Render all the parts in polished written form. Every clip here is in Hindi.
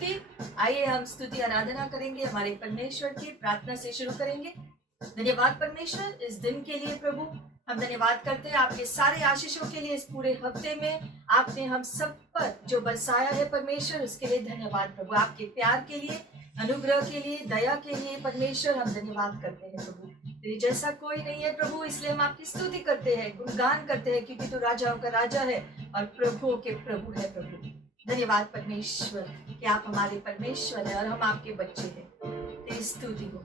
स्तुति। आइए हम स्तुति आराधना करेंगे, हमारे परमेश्वर की प्रार्थना से शुरू करेंगे। धन्यवाद परमेश्वर इस दिन के लिए प्रभु, हम धन्यवाद करते हैं आपके सारे आशीषों के लिए। इस पूरे हफ्ते में आपने हम सब पर जो बरसाया है परमेश्वर, उसके लिए धन्यवाद प्रभु। आपके प्यार के लिए, अनुग्रह के लिए, दया के लिए परमेश्वर हम धन्यवाद करते हैं प्रभु। तेरे जैसा कोई नहीं है प्रभु, इसलिए हम आपकी स्तुति करते हैं, गुणगान करते हैं, क्योंकि तू राजाओं का राजा है और प्रभुओं के प्रभु है प्रभु। धन्यवाद परमेश्वर कि आप हमारे परमेश्वर हैं और हम आपके बच्चे हैं। तेरी स्तुति हो।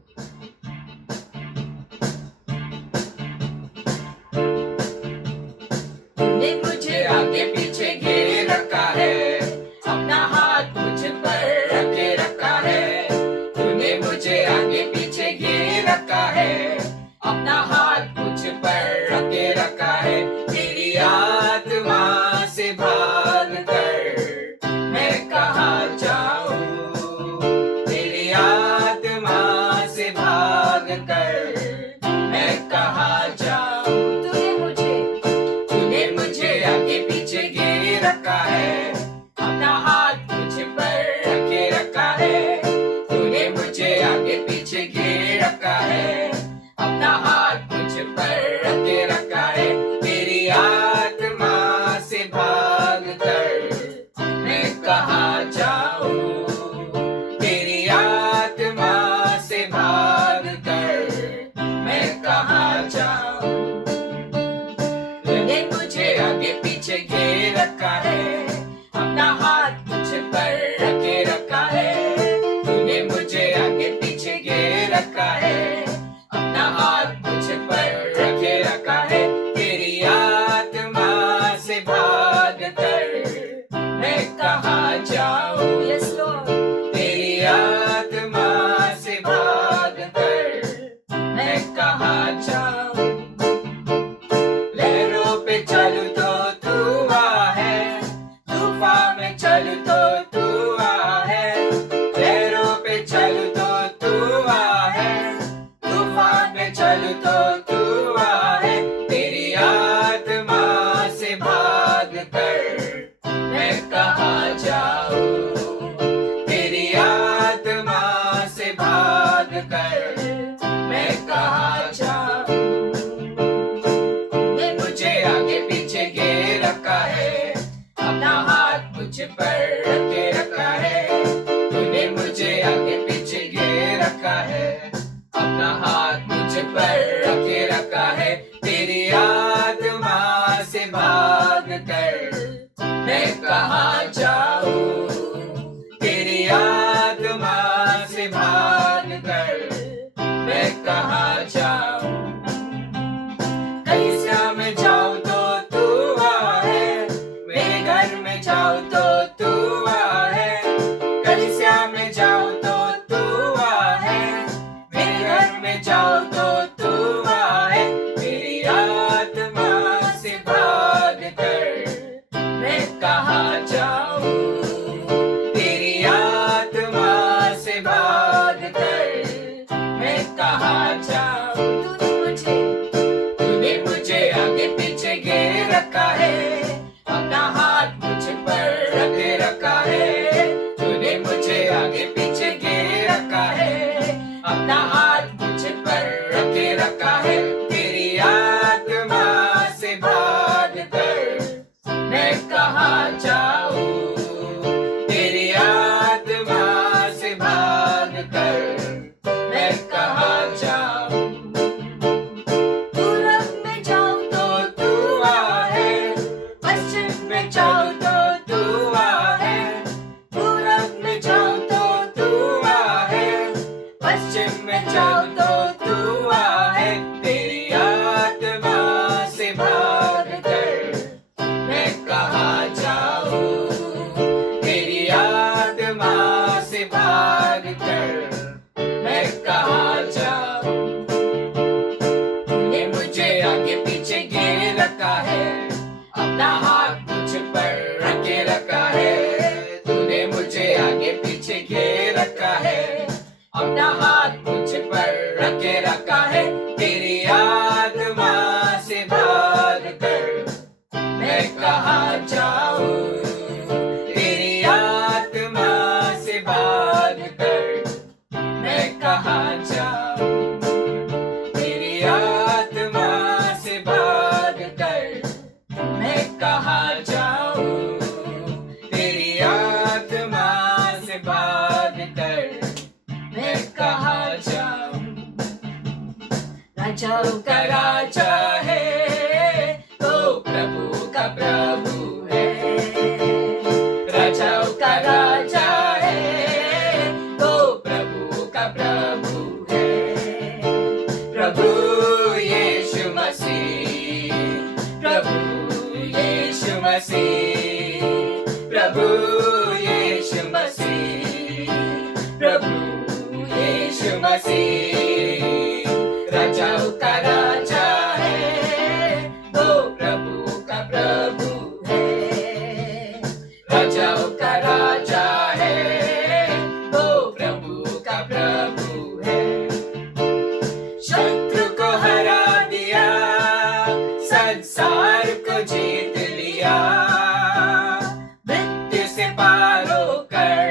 तूने मुझे आगे पीछे घेरे रखा है, अपना हाथ मुझ पर रखे रखा है। तूने मुझे आगे पीछे घेरे रखा है, अपना हाथ मुझ पर रखे रखा है। तेरी आत्मा से भाग कर मैं कहाँ जाऊं, तेरी आत्मा से भाग कर मैं कहाँ जाऊं। तूने मुझे आगे पीछे घेरे रखा है, अपना हाथ मुझ पर रखे रखा है। तूने मुझे आगे पीछे घेरे रखा है, अपना हाथ मुझ पर रखे रखा है। तेरी आत्मा से भाग कर मैं कहाँ जाऊं, तेरी आत्मा से भाग कर मैं कहाँ जाऊं। तूने मुझे आगे पीछे घेरे रखा है, अपना हाथ मुझ पर रखे रखा है। तूने मुझे आगे पीछे घेरे रखा है, अपना हाथ मुझ पर रखे रखा है। तेरी आत्मा से भाग कर मैं कहाँ जाऊं। यस लॉर्ड, तेरी आत्मा से भाग कर मैं कहाँ जाऊं। लहरों पे चलूं तो तू आ है, तूफान में चलूं तो तू आ है। लहरों पे चलूं तो तू आ है, तूफान में चलूं तो तू आ है। तेरी आत्मा से भाग कर मैं कहाँ जाऊं, तेरी आत्मा से भाग कर मैं कहाँ जाऊं। तूने मुझे आगे पीछे घेरे रखा है, अपना हाथ मुझ पर रखे रखा है। तूने मुझे आगे पीछे घेरे रखा है, अपना हाथ मुझ पर रखे रखा है। तेरी आत्मा से भाग कर मैं कहाँ जाऊं, तेरी आत्मा से भाग कर मैं कहाँ जाऊं। कलीसिया में जाऊं तो तू आ है, मेरे घर में जाऊं तो तू आ है। कलीसिया में जाऊं तो तू आ है, मेरे घर में जाऊं तो तू आ है। तेरी आत्मा से भाग कर मैं कहाँ जाऊं, तेरी आत्मा से भाग कर मैं कहाँ जाऊं। तूने मुझे आगे पीछे घेरे रखा है, अपना हाथ मुझ पर रखे रखा है। तूने मुझे आगे पीछे घेरे रखा है, अपना हाथ मुझ पर रखे रखा है। तेरी आत्मा से भाग कर मैं कहाँ जाऊं, तेरी आत्मा से भाग कर मैं कहाँ जाऊं। पूरब में जाऊं तो तू आ है, पश्चिम में जाऊं तो तू आ है। पूरब में जाऊं तो तू आ है, पश्चिम में जाऊं तो तू आ है। तेरी आत्मा से भाग कर मैं कहाँ जाऊं, तेरी आत्मा से भाग कर मैं कहाँ जाऊं। तूने मुझे आगे पीछे घेरे रखा है, अपना हाथ मुझ पर रखे रखा है। तूने मुझे आगे पीछे घेरे रखा है, अपना हाथ मुझ पर रखे रखा है। तेरी आत्मा से भाग कर मैं कहाँ जाऊं, तेरी आत्मा से कहाँ जाऊं, तेरी आत्मा से भाग कर मैं कहाँ जाऊं। राजाओं का राजा है, तो प्रभु का प्रभु है। राजाओं का राजा है, तो प्रभु का प्रभु है। प्रभु यीशु मसीह, प्रभु यीशु मसीह, प्रभु यीशु मसीह, प्रभु यीशु मसीह। राजाओं का राजा है, वो प्रभु का प्रभु है। राजाओं का राजा है, वो प्रभु का प्रभु है। शत्रु को हरा दिया, संसार को जीत लिया, मृत्यु से पार होकर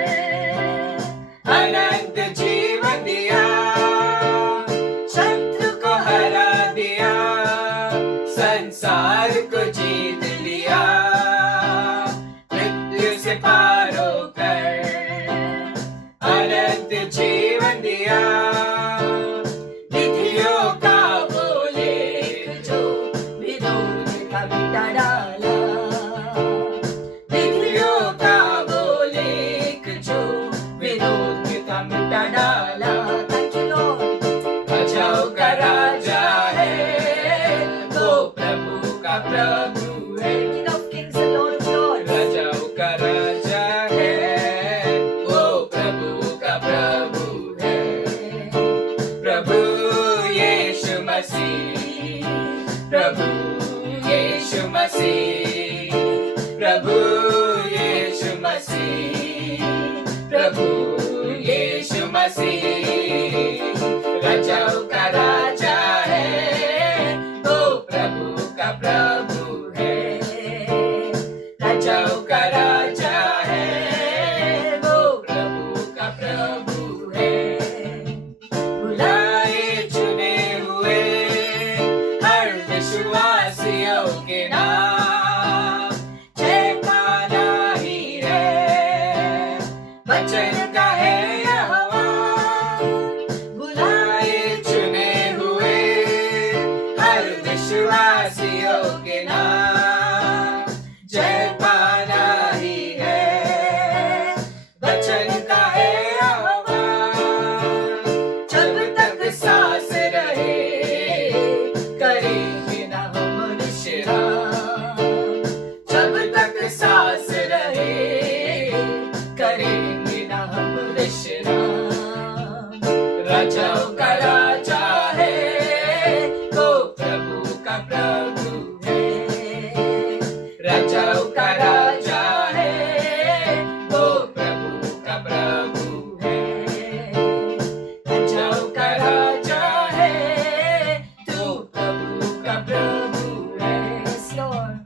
अनंत जीवन दिया। शत्रु को हरा दिया, संसार को जीत लिया, मृत्यु से पार होकर अनंत जीवन दिया। विधियों का वो लेख जो विरोध का मिटा डाला, विधियों का वो लेख जो विरोध का मिटा डाला। Thank you Lord। राजाओं का राजा है, वो प्रभु का प्रभु है। King of kings and Lord of lords। राजाओं का राजा है, वो प्रभु का प्रभु है। प्रभु यीशु मसीह, प्रभु यीशु मसीह, प्रभु यीशु मसीह, प्रभु यीशु मसीह। राजाओं का राजा है, वो प्रभु का प्रभु है। राजाओं का राजा है, वो प्रभु का प्रभु है। बुलाए चुने हुए हर विश्वासियों के नाम जय पाना ही है। वचन का है यहोवा, बुलाए चुने हुए हर विश्वासियों के नाम जय पाना ही है। वचन का है यहोवा, जब तक सांस रहे करेंगे ना हम विश्राम। जब तक सांस रहे करेंगे ना हम विश्राम। राजाओं का राजा है, वो प्रभु का प्रभु है। राजाओं का राजा है, वो प्रभु का प्रभु है। राजाओं का राजा है, तू प्रभु का प्रभु है। Yes, Lord।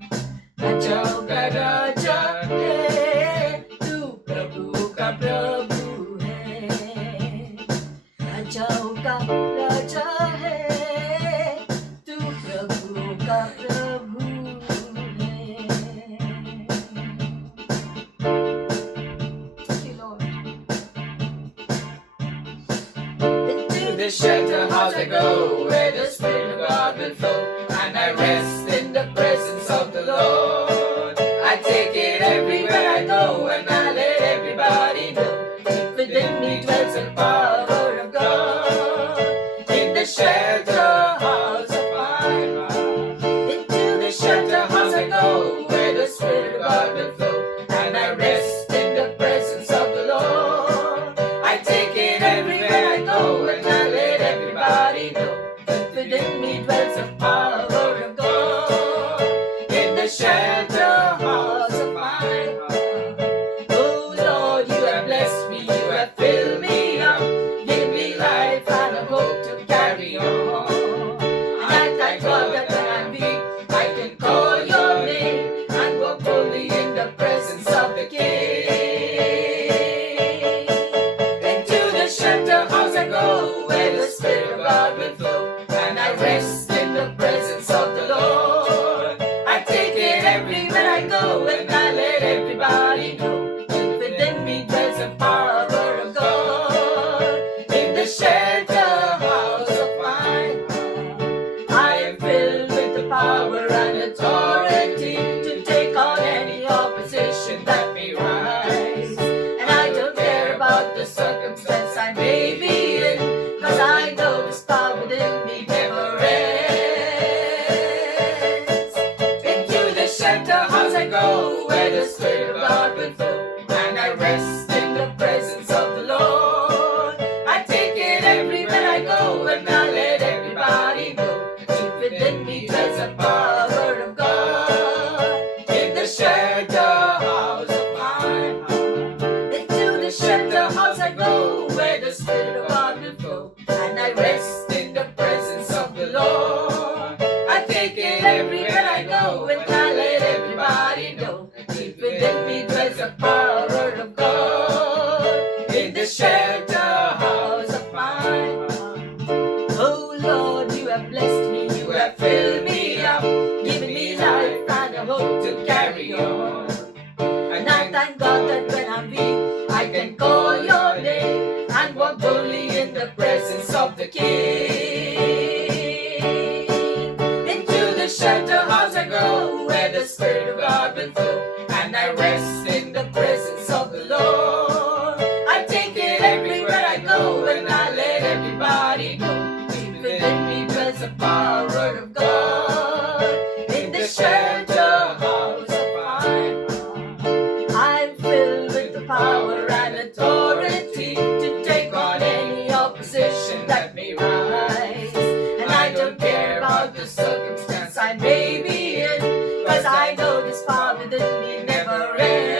राजाओं का राजा है, तू प्रभु का प्रभु है। राजाओं का राजा है, तू प्रभु का प्रभु है। Thank you, Lord। Into the shelter house I go, where the Spirit of God will flow, and I rest in the presence of the Lord. I take it everywhere I go, and I let everybody know that within me dwells the power of God. In the shelter house of my heart, into the shelter house I go, where the Spirit of God will flow, and I rest in the presence of the Lord. I take it everywhere I go, and I let everybody know that within me dwells the power of God. In the shelter house of my heart, oh Lord, you have blessed me, you have filled me up, give me life and a hope to carry on. I thank God that when I'm weak, I can call your name and walk boldly in the presence of the King. Into the shelter house I go, where the Spirit of God will flow, and I rest in the presence of the Lord. I take it everywhere I go and I let everybody know. Within me there's a power of God. In the shelter house of mine, I am filled with the power and authority to take on any opposition that may rise. And I don't care about the circumstance I may be in, 'cause I know this power within me never ends. Into the shelter house I go, where the Spirit of God will flow, and I rest in the presence of the Lord. I take it everywhere I go, and I let everybody know. Deep within me dwells the power of God. In the shelter house of mine, into the shelter house I go, where the Spirit of God will flow, and I rest in the presence of the Lord. I take it everywhere I go, and I let everybody know. Deep within me dwells the power of God. In the shelter house of mine. Oh Lord, you have blessed me, you have filled me up, given me life and a hope to carry on. And I thank God that when I'm weak, I can call your name and walk boldly in the presence of the King. Into the shelter house I go, where the Spirit of God will flow, and I rest in the presence of the Lord. I take it everywhere I go, and I let everybody know. Deep within me dwells the power of God. In the shelter house of mine, I'm filled with the power and authority to take on any opposition that may rise. And I don't care about the circumstance I may be in, 'cause I know this power within me never ends.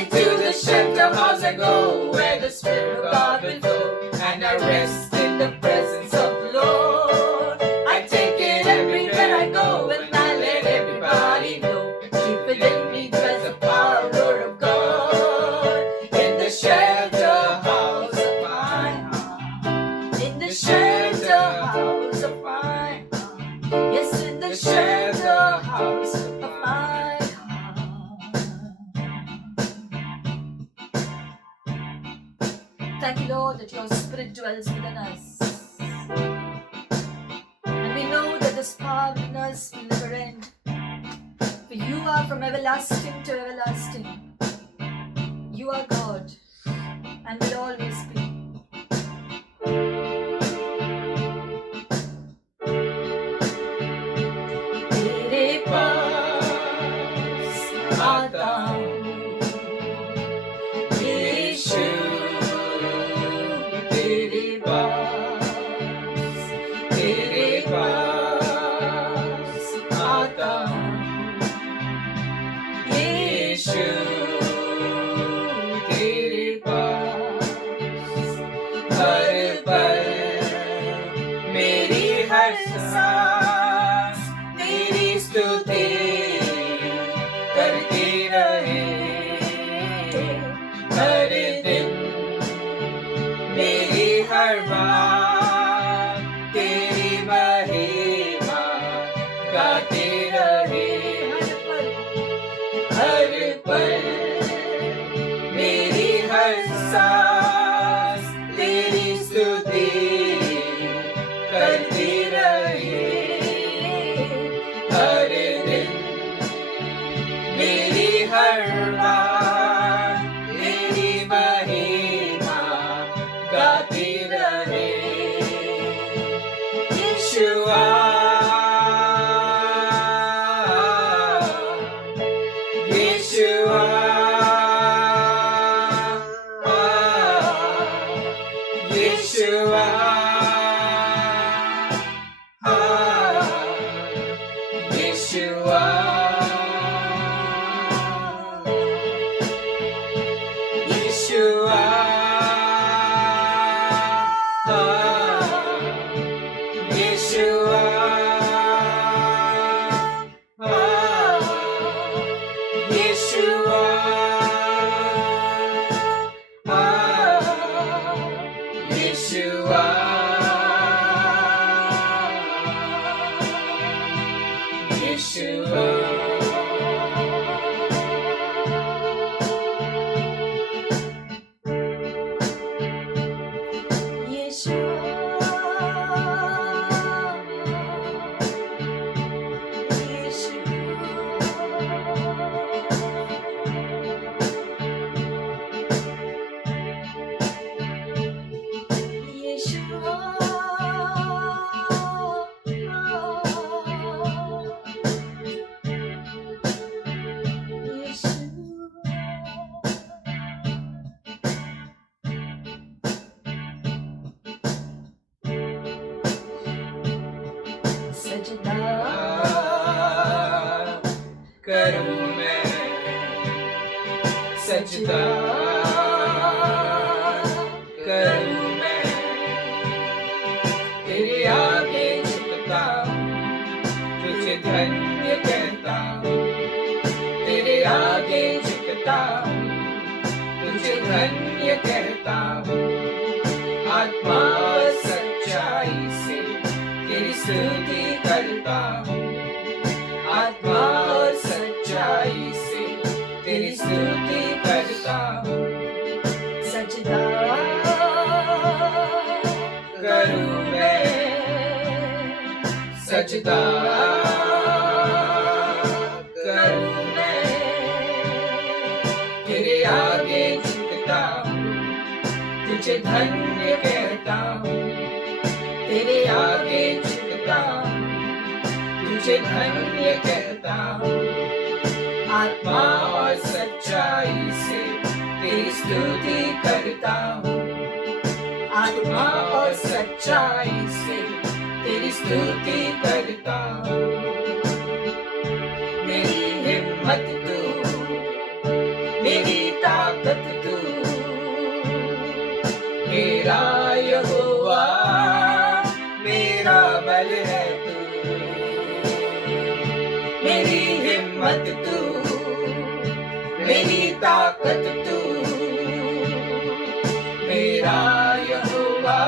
Into the shelter house I go, where the Spirit of God will flow, and I rest in the presence of the Lord. I take it everywhere I go, and I let everybody know. Deep within me dwells the power of God. In the shelter house of mine, in the shelter house of mine, yes, in the shelter house of mine. Thank you, Lord, that your Spirit dwells within us. And we know that this power within us will never end. For you are from everlasting to everlasting. You are God and will always be. तेरे पास आता हूँ यीशु, तेरे पास आता हूँ यीशु, तेरे पास हर पल मेरी हर सांस तेरी स्तुति करती रहे। हर दिन मेरी हर बात तेरी महिमा गाते रहे। हर पल मेरी हर सांस तेरी स्तुति करती रहे। हर दिन मेरी हर बात तेरी महिमा गाती रहे। यीशुआ, यीशुआ, यीशुआ, यीशुआ, Yeshua, Yeshua, Yeshua, Yeshua, यीशुआ सजदा करूं मैं, सजदा करूं मैं, तेरे आगे झुकता तुझे धन्य कहता, तेरे आगे झुकता तुझे धन्य कहता हूँ। आत्मा और सच्चाई से तेरी स्तुति करता हूँ, आत्मा और सच्चाई से तेरी स्तुति करता हूँ। सजदा करूं मैं, सजदा करूं मैं, तेरे आगे झुकता हूँ तुझे धन्य कहता हूँ, तेरे आगे झुकता हूँ तुझे धन्य कहता हूँ। आत्मा और सच्चाई से तेरी स्तुति करता हूँ, आत्मा और सच्चाई से तेरी स्तुति करता हूँ। मेरी हिम्मत तू, मेरी ताकत तू, मेरा यहोवा मेरा बल है तू। मेरी हिम्मत तू, मेरी ताकत तू, मेरा यहोवा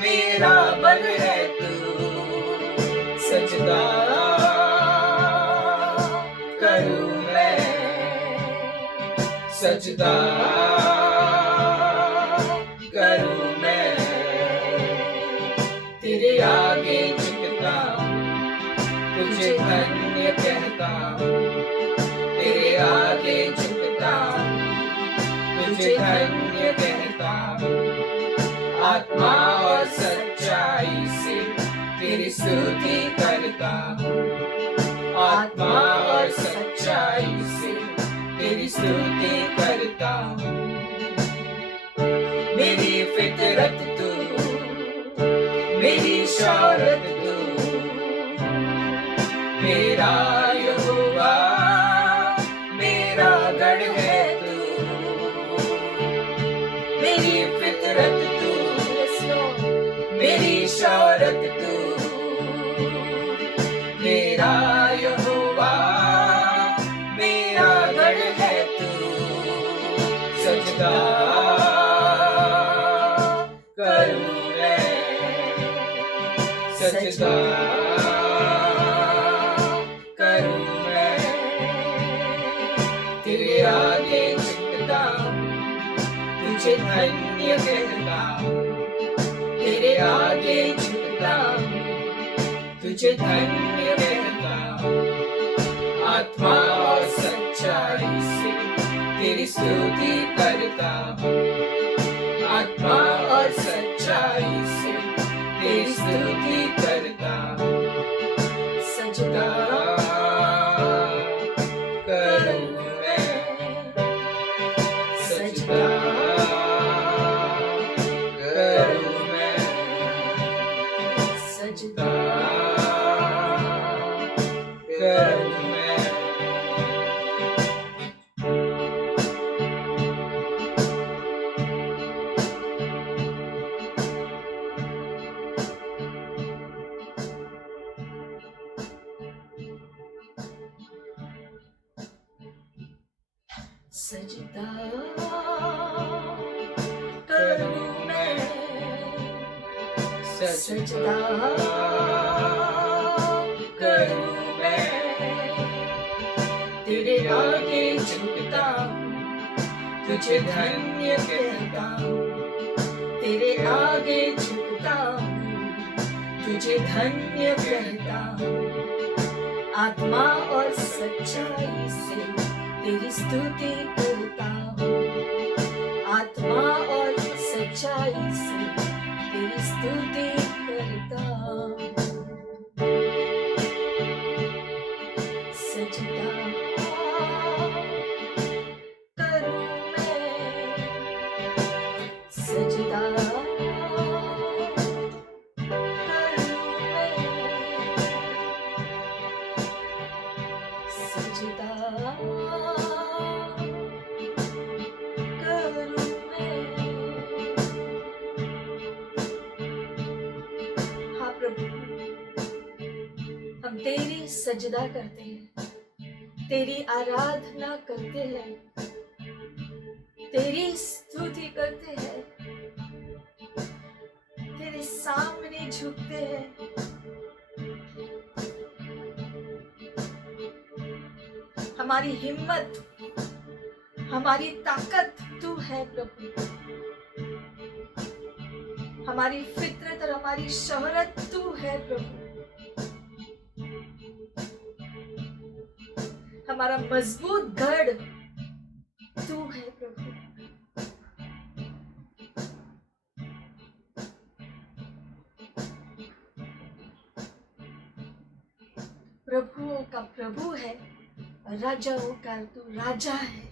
मेरा बल है तू। सजदा करूं मैं, सजदा करूं मैं, तेरे आगे झुकता तुझे धन्य कहता हूँ, तेरे आगे झुकता तुझे धन्य कहता हूँ। आत्मा और सच्चाई से तेरी स्तुति करता हूँ, आत्मा और सच्चाई से तेरी स्तुति करता हूँ। मेरी फितरत तू, मेरी शौहरत तू, मेरा यहोवा मेरा गढ़ है तू। मेरी फितरत तू, मेरी शौहरत तू, मेरा यहोवा मेरा गढ़ है तू। सजदा करूं मैं, सजदा करूं मैं, तेरे आगे झुकता तुझे धन्य कहता हूँ, तेरे आगे झुकता तुझे धन्य कहता हूँ। आत्मा और सच्चाई से तेरी स्तुति करता हूँ, आत्मा और सच्चाई से तेरी स्तुति करता हूँ। सजदा करूं मैं, सजदा करूं मैं, सजदा करूं मैं। सजदा करूं मैं, सजदा करूं तुझे धन्य कहता हूँ, तेरे आगे झुकता हूँ, तुझे धन्य कहता हूँ। आत्मा और सच्चाई से तेरी स्तुति करता हूँ, आत्मा और सच्चाई से तेरी स्तुति करता हूँ। सजदा करूँ मैं, सजदा सजदा करूं मैं। हाँ प्रभु, हम तेरी सजदा करते हैं, तेरी आराधना करते हैं, तेरी स्तुति करते हैं, तेरे सामने झुकते हैं। हमारी हिम्मत, हमारी ताकत तू है प्रभु, हमारी फितरत और हमारी शोहरत तू है प्रभु, हमारा मजबूत गढ़ तू है प्रभु। प्रभुओं का प्रभु है, राजाओं का तू राजा है,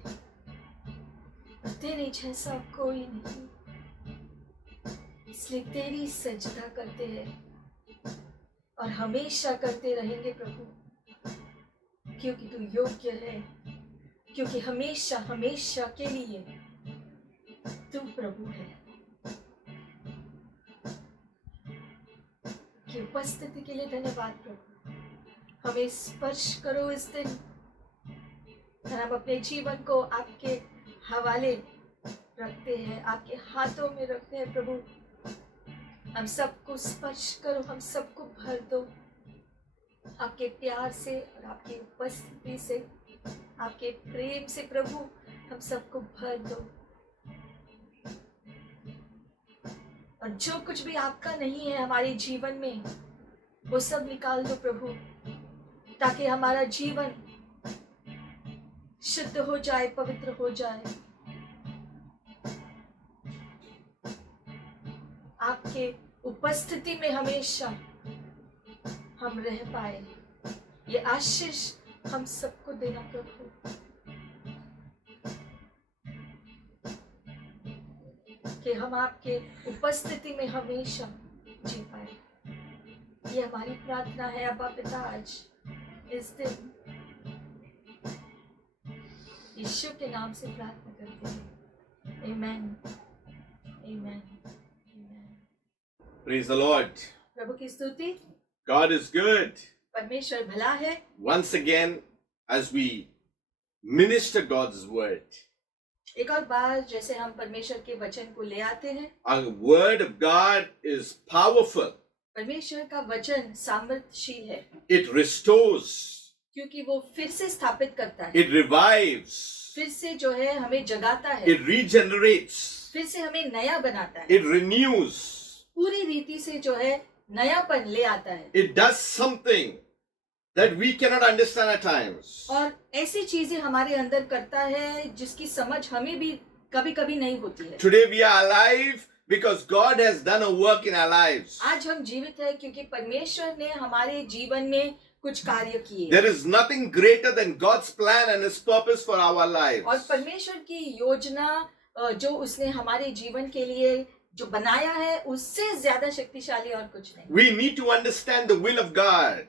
तेरे जैसा कोई नहीं। इसलिए तेरी सजदा करते हैं और हमेशा करते रहेंगे प्रभु, क्योंकि तू योग्य है, क्योंकि हमेशा हमेशा के लिए तू प्रभु है। की उपस्थिति के लिए धन्यवाद प्रभु। हमें स्पर्श करो इस दिन, और हम अपने जीवन को आपके हवाले रखते हैं, आपके हाथों में रखते हैं प्रभु। हम सबको स्पर्श करो, हम सबको भर दो आपके प्यार से और आपकी उपस्थिति से, आपके प्रेम से प्रभु। हम सबको भर दो, और जो कुछ भी आपका नहीं है हमारे जीवन में, वो सब निकाल दो प्रभु, ताकि हमारा जीवन शुद्ध हो जाए, पवित्र हो जाए, आपके उपस्थिति में हमेशा हम रह पाए। ये आशीष हम सबको देना प्रभु, कि हम आपके उपस्थिति में हमेशा जी पाए। ये हमारी प्रार्थना है अब्बा पिता, आज इस दिन यीशु के नाम से प्रार्थना करते हैं। आमेन, आमेन, आमेन। Praise the Lord. प्रभु की स्तुति। God is good. परमेश्वर भला है। Once again, as we minister God's word, एक और बार जैसे हम परमेश्वर के वचन को ले आते हैं, our word of God is powerful. परमेश्वर का वचन सामर्थ्यशील है, It restores. क्योंकि वो फिर से स्थापित करता है, It revives. फिर से जो है हमें जगाता है, It regenerates. फिर से हमें नया बनाता है, It renews. पूरी रीति से जो है नयापन ले आता है। It does something that we cannot understand at times. और ऐसी चीजें हमारे अंदर करता है जिसकी समझ हमें भी कभी कभी नहीं होती है। Today we are alive because God has done a work in our lives. आज हम जीवित हैं क्योंकि परमेश्वर ने हमारे जीवन में कुछ कार्य किए। There is nothing greater than God's plan and His purpose for our lives. और परमेश्वर की योजना जो उसने हमारे जीवन के लिए जो बनाया है, उससे ज्यादा शक्तिशाली और कुछ नहीं। We need to understand the will of God.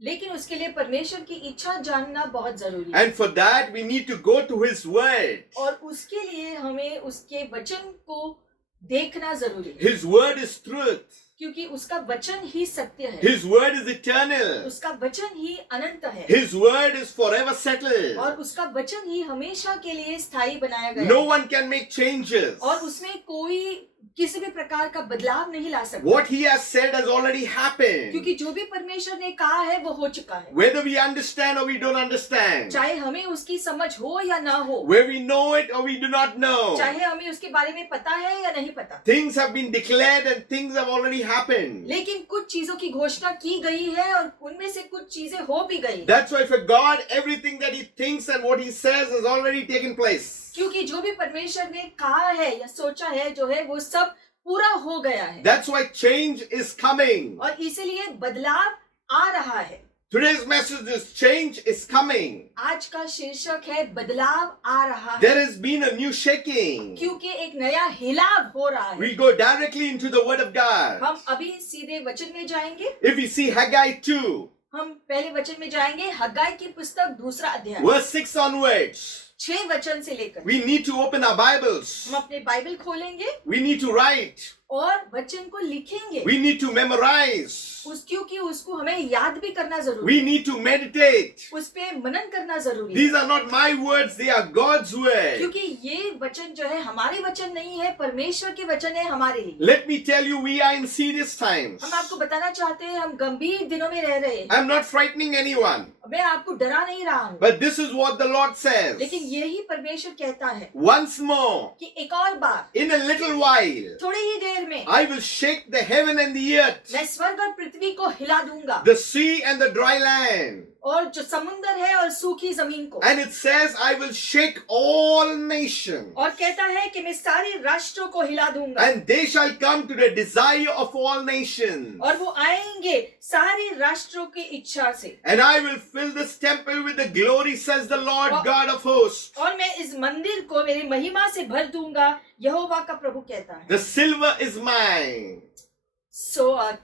लेकिन उसके लिए परमेश्वर की इच्छा जानना बहुत जरूरी है। And for that we need to go to His word. और उसके लिए हमें उसके वचन को देखना जरूरी है। His word is truth. क्योंकि उसका वचन ही सत्य है। His word is eternal. उसका वचन ही अनंत है। His word is forever settled. और उसका वचन ही हमेशा के लिए स्थायी बनाया गया No है। one can make changes. और उसमें कोई किसी भी प्रकार का बदलाव नहीं ला सकता, What He has said has already happened. क्योंकि जो भी परमेश्वर ने कहा है वो हो चुका है। Whether we understand or we don't understand, चाहे हमें उसकी समझ हो या ना हो, whether we know it or we do not know, चाहे हमें उसके बारे में पता है या नहीं पता, things have been declared and things have already happened. लेकिन कुछ चीजों की घोषणा की गई है और उनमें से कुछ चीजें हो भी गई। That's why for God, everything that He thinks and what He says has already taken place. क्योंकि जो भी परमेश्वर ने कहा है या सोचा है जो है वो सब पूरा हो गया है, That's why change is coming. और इसीलिए बदलाव आ रहा है। Today's message is change is coming. आज का शीर्षक है बदलाव आ रहा है, There has been a new shaking. क्योंकि एक नया हिलाव हो रहा है। We'll go directly into the Word of God. हम अभी सीधे वचन में जाएंगे। If we see Haggai 2, हम पहले वचन में जाएंगे, हग्गाई की पुस्तक 2 अध्याय verse 6 onwards. 6 वचन से लेकर We need to open our Bibles. हम अपने बाइबल खोलेंगे We need to write. और वचन को लिखेंगे। We need to memorize. क्योंकि उसको हमें याद भी करना जरूरी We है, need to meditate. उस पे मनन करना जरूरी है, These are not my words, they are God's word. क्योंकि ये वचन जो है हमारे वचन नहीं है, परमेश्वर के वचन है हमारे लिए। Let me tell you, we are in serious times. हम आपको बताना चाहते हैं हम गंभीर दिनों में रह रहे हैं। I'm not frightening anyone, मैं आपको डरा नहीं रहा हूँ, but this is what the Lord says. लेकिन यही परमेश्वर कहता है Once more, कि एक और बार, in a little while, थोड़ी ही देर में I will shake the heaven and the earth, मैं स्वर्ग और पृथ्वी को हिला दूंगा, the sea and the dry land. और जो समुंदर है और सूखी जमीन को। And it says, I will shake all nations, और कहता है कि मैं सारे राष्ट्रों को हिला दूंगा, and they shall come to the desire of all nations. और वो आएंगे सारे राष्ट्रों की इच्छा से। And I will fill this temple with the glory, says the Lord God of hosts. और मैं इस मंदिर को मेरी महिमा से भर दूंगा, यहोवा का प्रभु कहता है। The silver is mine.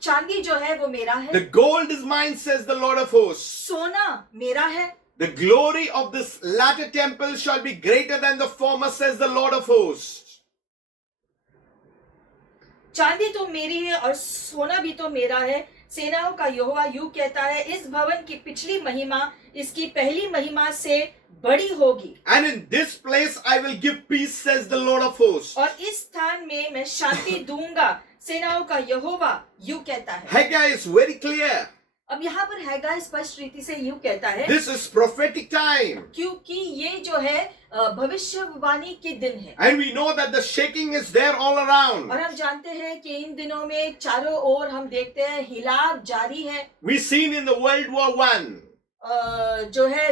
चांदी जो है वो मेरा The है, gold is mine, says the Lord of hosts. सोना मेरा है। The glory of this latter temple shall be greater than the former, says the Lord of hosts. चांदी तो मेरी है और सोना भी तो मेरा है, सेनाओं का यहोवा यूं कहता है, इस भवन की पिछली महिमा इसकी पहली महिमा से बड़ी होगी। And in this place I will give peace, says the Lord of hosts. और इस स्थान में मैं शांति दूंगा, सेनाओं का यहोवा यूं कहता है। Haggai is very clear. अब यहाँ पर हैगा स्पष्ट रीति से यूं कहता है, This is prophetic time. क्योंकि ये जो है भविष्यवाणी के दिन है, And we know that the shaking is there all around. और हम जानते हैं कि इन दिनों में चारों ओर हम देखते हैं हिलाव जारी है। We seen in the World War I. जो है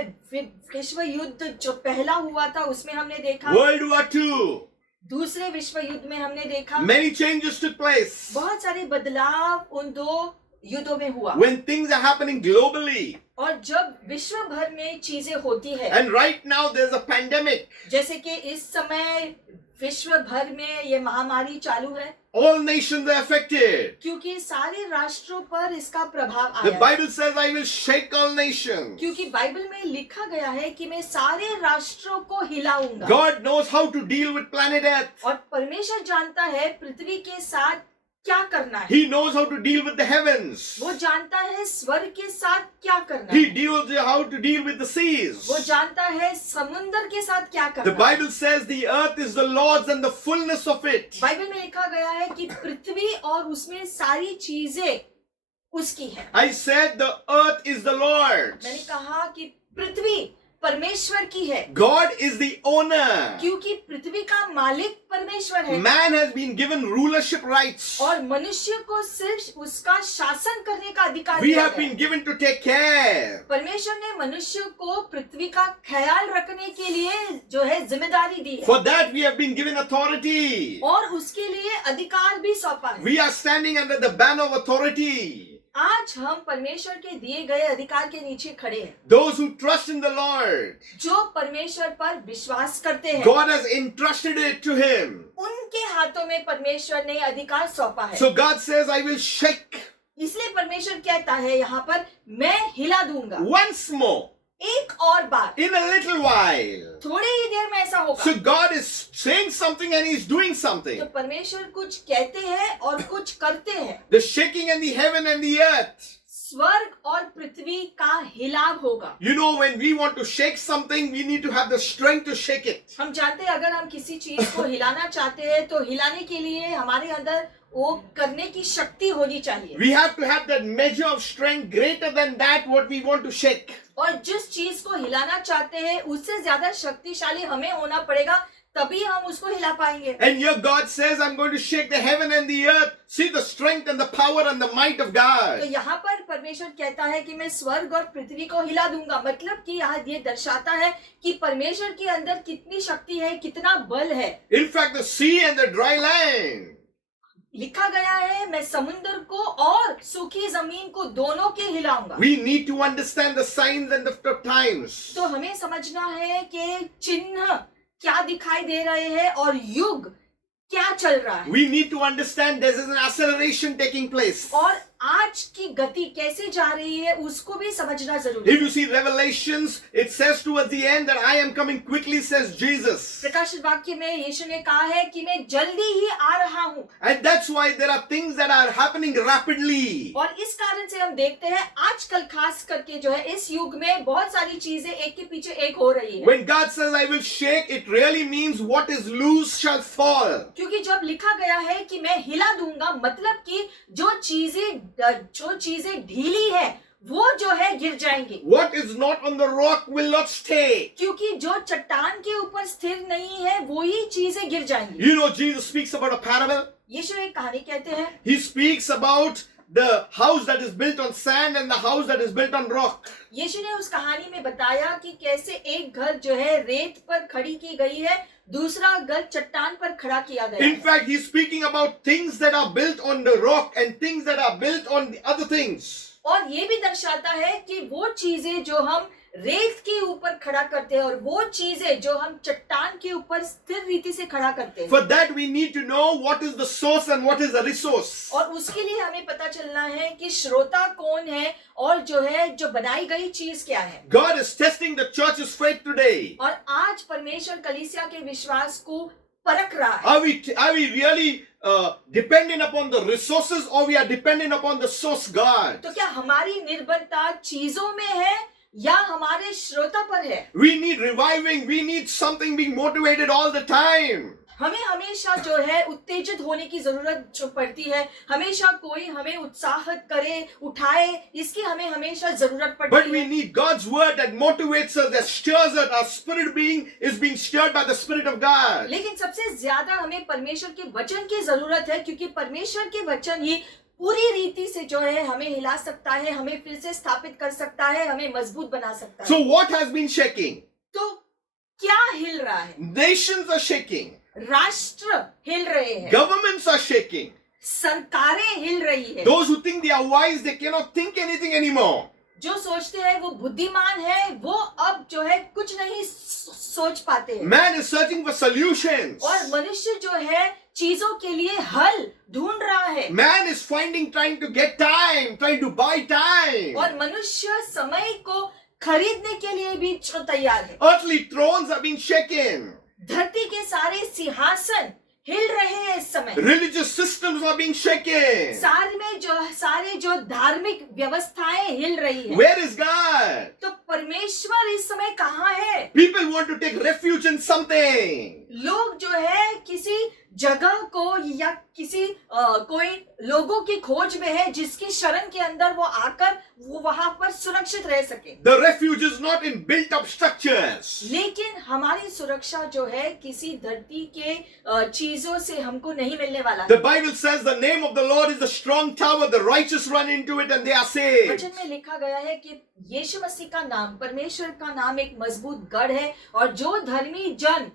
विश्व युद्ध जो पहला हुआ था उसमें हमने देखा, World War II. दूसरे विश्व युद्ध में हमने देखा, Many changes took place. बहुत सारे बदलाव उन 2 युद्धों में हुआ। When things are happening globally. और जब विश्व भर में चीजें होती है, And right now there's a pandemic. जैसे कि इस समय विश्व भर में ये महामारी चालू है, All nations are affected. क्योंकि सारे राष्ट्रों पर इसका प्रभाव The आया है। Bible says, I will shake all nations. क्योंकि बाइबल में लिखा गया है कि मैं सारे राष्ट्रों को हिलाऊंगा। God knows how to deal with planet Earth. और परमेश्वर जानता है पृथ्वी के साथ क्या करना है, He knows how to deal with the heavens. वो जानता है स्वर्ग के साथ क्या करना He है, deals how to deal with the seas. वो जानता है समुंदर के साथ क्या The करना है। Bible says the earth is the Lord's and the fullness of it. Bible में लिखा गया है कि पृथ्वी और उसमें सारी चीजें उसकी है। I said the earth is the Lord's. मैंने कहा कि पृथ्वी परमेश्वर की है, God is the owner. क्योंकि पृथ्वी का मालिक परमेश्वर है, Man has been given rulership rights. और मनुष्य को सिर्फ उसका शासन करने का अधिकार We दिया have गया है। been given to take care. परमेश्वर ने मनुष्य को पृथ्वी का ख्याल रखने के लिए जो है जिम्मेदारी दी है, For that we have been given authority. और उसके लिए अधिकार भी सौंपा है। We are standing under the banner of authority. आज हम परमेश्वर के दिए गए अधिकार के नीचे खड़े हैं। Those who trust in the Lord, जो परमेश्वर पर विश्वास करते हैं, God has entrusted it to him. उनके हाथों में परमेश्वर ने अधिकार सौंपा है। So God says, I will shake इसलिए परमेश्वर कहता है यहाँ पर, मैं हिला दूंगा once more, एक और बार, in a little while. थोड़ी ही देर में ऐसा होगा। So God is saying something and He's doing something. तो परमेश्वर कुछ कहते हैं और कुछ करते हैं। The shaking and the heaven and the earth. स्वर्ग और पृथ्वी पृथ्वी का हिलाव होगा। You know, when we want to shake something, we need to have the strength to shake it. हम जानते हैं अगर हम किसी चीज को हिलाना चाहते हैं तो हिलाने के लिए हमारे अंदर वो करने की शक्ति होनी चाहिए। We have to have that measure of strength greater than that what we want to shake. और जिस चीज को हिलाना चाहते हैं उससे ज्यादा शक्तिशाली हमें होना पड़ेगा, तभी हम उसको हिला पाएंगे। And here God says, I'm going to shake the heaven and the earth. See the strength and the power and the might of तो God. यहाँ पर परमेश्वर कहता है कि मैं स्वर्ग और पृथ्वी को हिला दूंगा, मतलब कि यहाँ ये दर्शाता है कि परमेश्वर के अंदर कितनी शक्ति है, कितना बल है। In fact, the sea and the dry land. लिखा गया है मैं समुद्र को और सूखी जमीन को दोनों के हिलाऊंगा। We need to understand the signs and the times. तो हमें समझना है कि चिन्ह क्या दिखाई दे रहे हैं और युग क्या चल रहा है। We need to understand there is an acceleration taking place. और आज की गति कैसे जा रही है उसको भी समझना जरूरी If है। you see Revelations, it says towards the end that I am coming quickly, says Jesus. प्रकाशित वाक्य में यीशु ने कहा है कि मैं जल्दी ही आ रहा हूँ। And that's why there are things that are happening rapidly. और इस कारण से हम देखते हैं आजकल खास करके जो है इस युग में बहुत सारी चीजें एक के पीछे एक हो रही है। When God says I will shake, it really means what is loose shall fall. क्योंकि जब लिखा गया है कि मैं हिला दूंगा, मतलब कि जो चीजें ढीली है वो जो है गिर जाएंगी। What is not on the rock will not stay. क्योंकि जो चट्टान के ऊपर स्थिर नहीं है वो ही चीजें गिर जाएंगी। You know, Jesus speaks about a parable. यीशु एक कहानी कहते हैं। He speaks about the house that is built on sand and the house that is built on rock. यीशु ने उस कहानी में बताया कि कैसे एक घर जो है रेत पर खड़ी की गई है, दूसरा घर चट्टान पर खड़ा किया गया In है। fact, he's speaking about things that are built on the rock and things that are built on the other things. और ये भी दर्शाता है कि वो चीजें जो हम रेत के ऊपर खड़ा करते हैं और वो चीजें जो हम चट्टान के ऊपर स्थिर रीति से खड़ा करते हैं। For that, we need to know what is the source and what is the resource. और उसके लिए हमें पता चलना है कि श्रोता कौन है और जो बनाई गई चीज क्या है। God is testing the church's faith today. और आज परमेश्वर कलीसिया के विश्वास को परख रहा है। Are we really dependent upon the resources, or we are dependent upon the source God? तो क्या हमारी निर्भरता चीजों में है या हमारे श्रोता पर है? We need reviving. We need something being motivated all the time. हमें हमेशा जो है उत्तेजित होने की जरूरत जो पड़ती है, हमेशा कोई हमें उत्साहित करे, उठाए, इसकी हमें हमेशा जरूरत But पड़ती we है। need God's word that motivates us, that stirs us. Our spirit being is being stirred by the Spirit of God. लेकिन सबसे ज्यादा हमें परमेश्वर के वचन की जरूरत है, क्योंकि परमेश्वर के वचन ही पूरी रीति से जो है हमें हिला सकता है, हमें फिर से स्थापित कर सकता है, हमें मजबूत बना सकता है। So what has been shaking? तो क्या हिल रहा है? Nations are shaking. राष्ट्र हिल रहे हैं, Governments are shaking. सरकारें हिल रही है। Those who think they are wise, they cannot think anything anymore. जो सोचते हैं वो बुद्धिमान है, वो अब जो है कुछ नहीं सोच पाते हैं। Man is searching for solutions. और मनुष्य जो है चीजों के लिए हल ढूंढ रहा है। Man is trying to get time, trying to buy time. और मनुष्य समय को खरीदने के लिए भी तैयार है। Earthly thrones are being shaken. धरती के सारे सिंहासन हिल रहे हैं इस समय। Religious systems are being shaken. सारे जो धार्मिक व्यवस्थाएं हिल रही है। Where is God? तो परमेश्वर इस समय कहाँ है? People want to take refuge in something. लोग जो है किसी जगह को या किसी कोई लोगों की खोज में है जिसकी शरण के अंदर वो आकर वो वहां पर सुरक्षित रह सके। The refuge is not in built up structures. लेकिन हमारी सुरक्षा जो है किसी धरती के चीजों से हमको नहीं मिलने वाला है। The Bible says the name of the Lord is a strong tower. The righteous run into it and they are saved. वचन में लिखा गया है कि यीशु मसीह का नाम, परमेश्वर का नाम एक मजबूत गढ़ है और जो धर्मी जन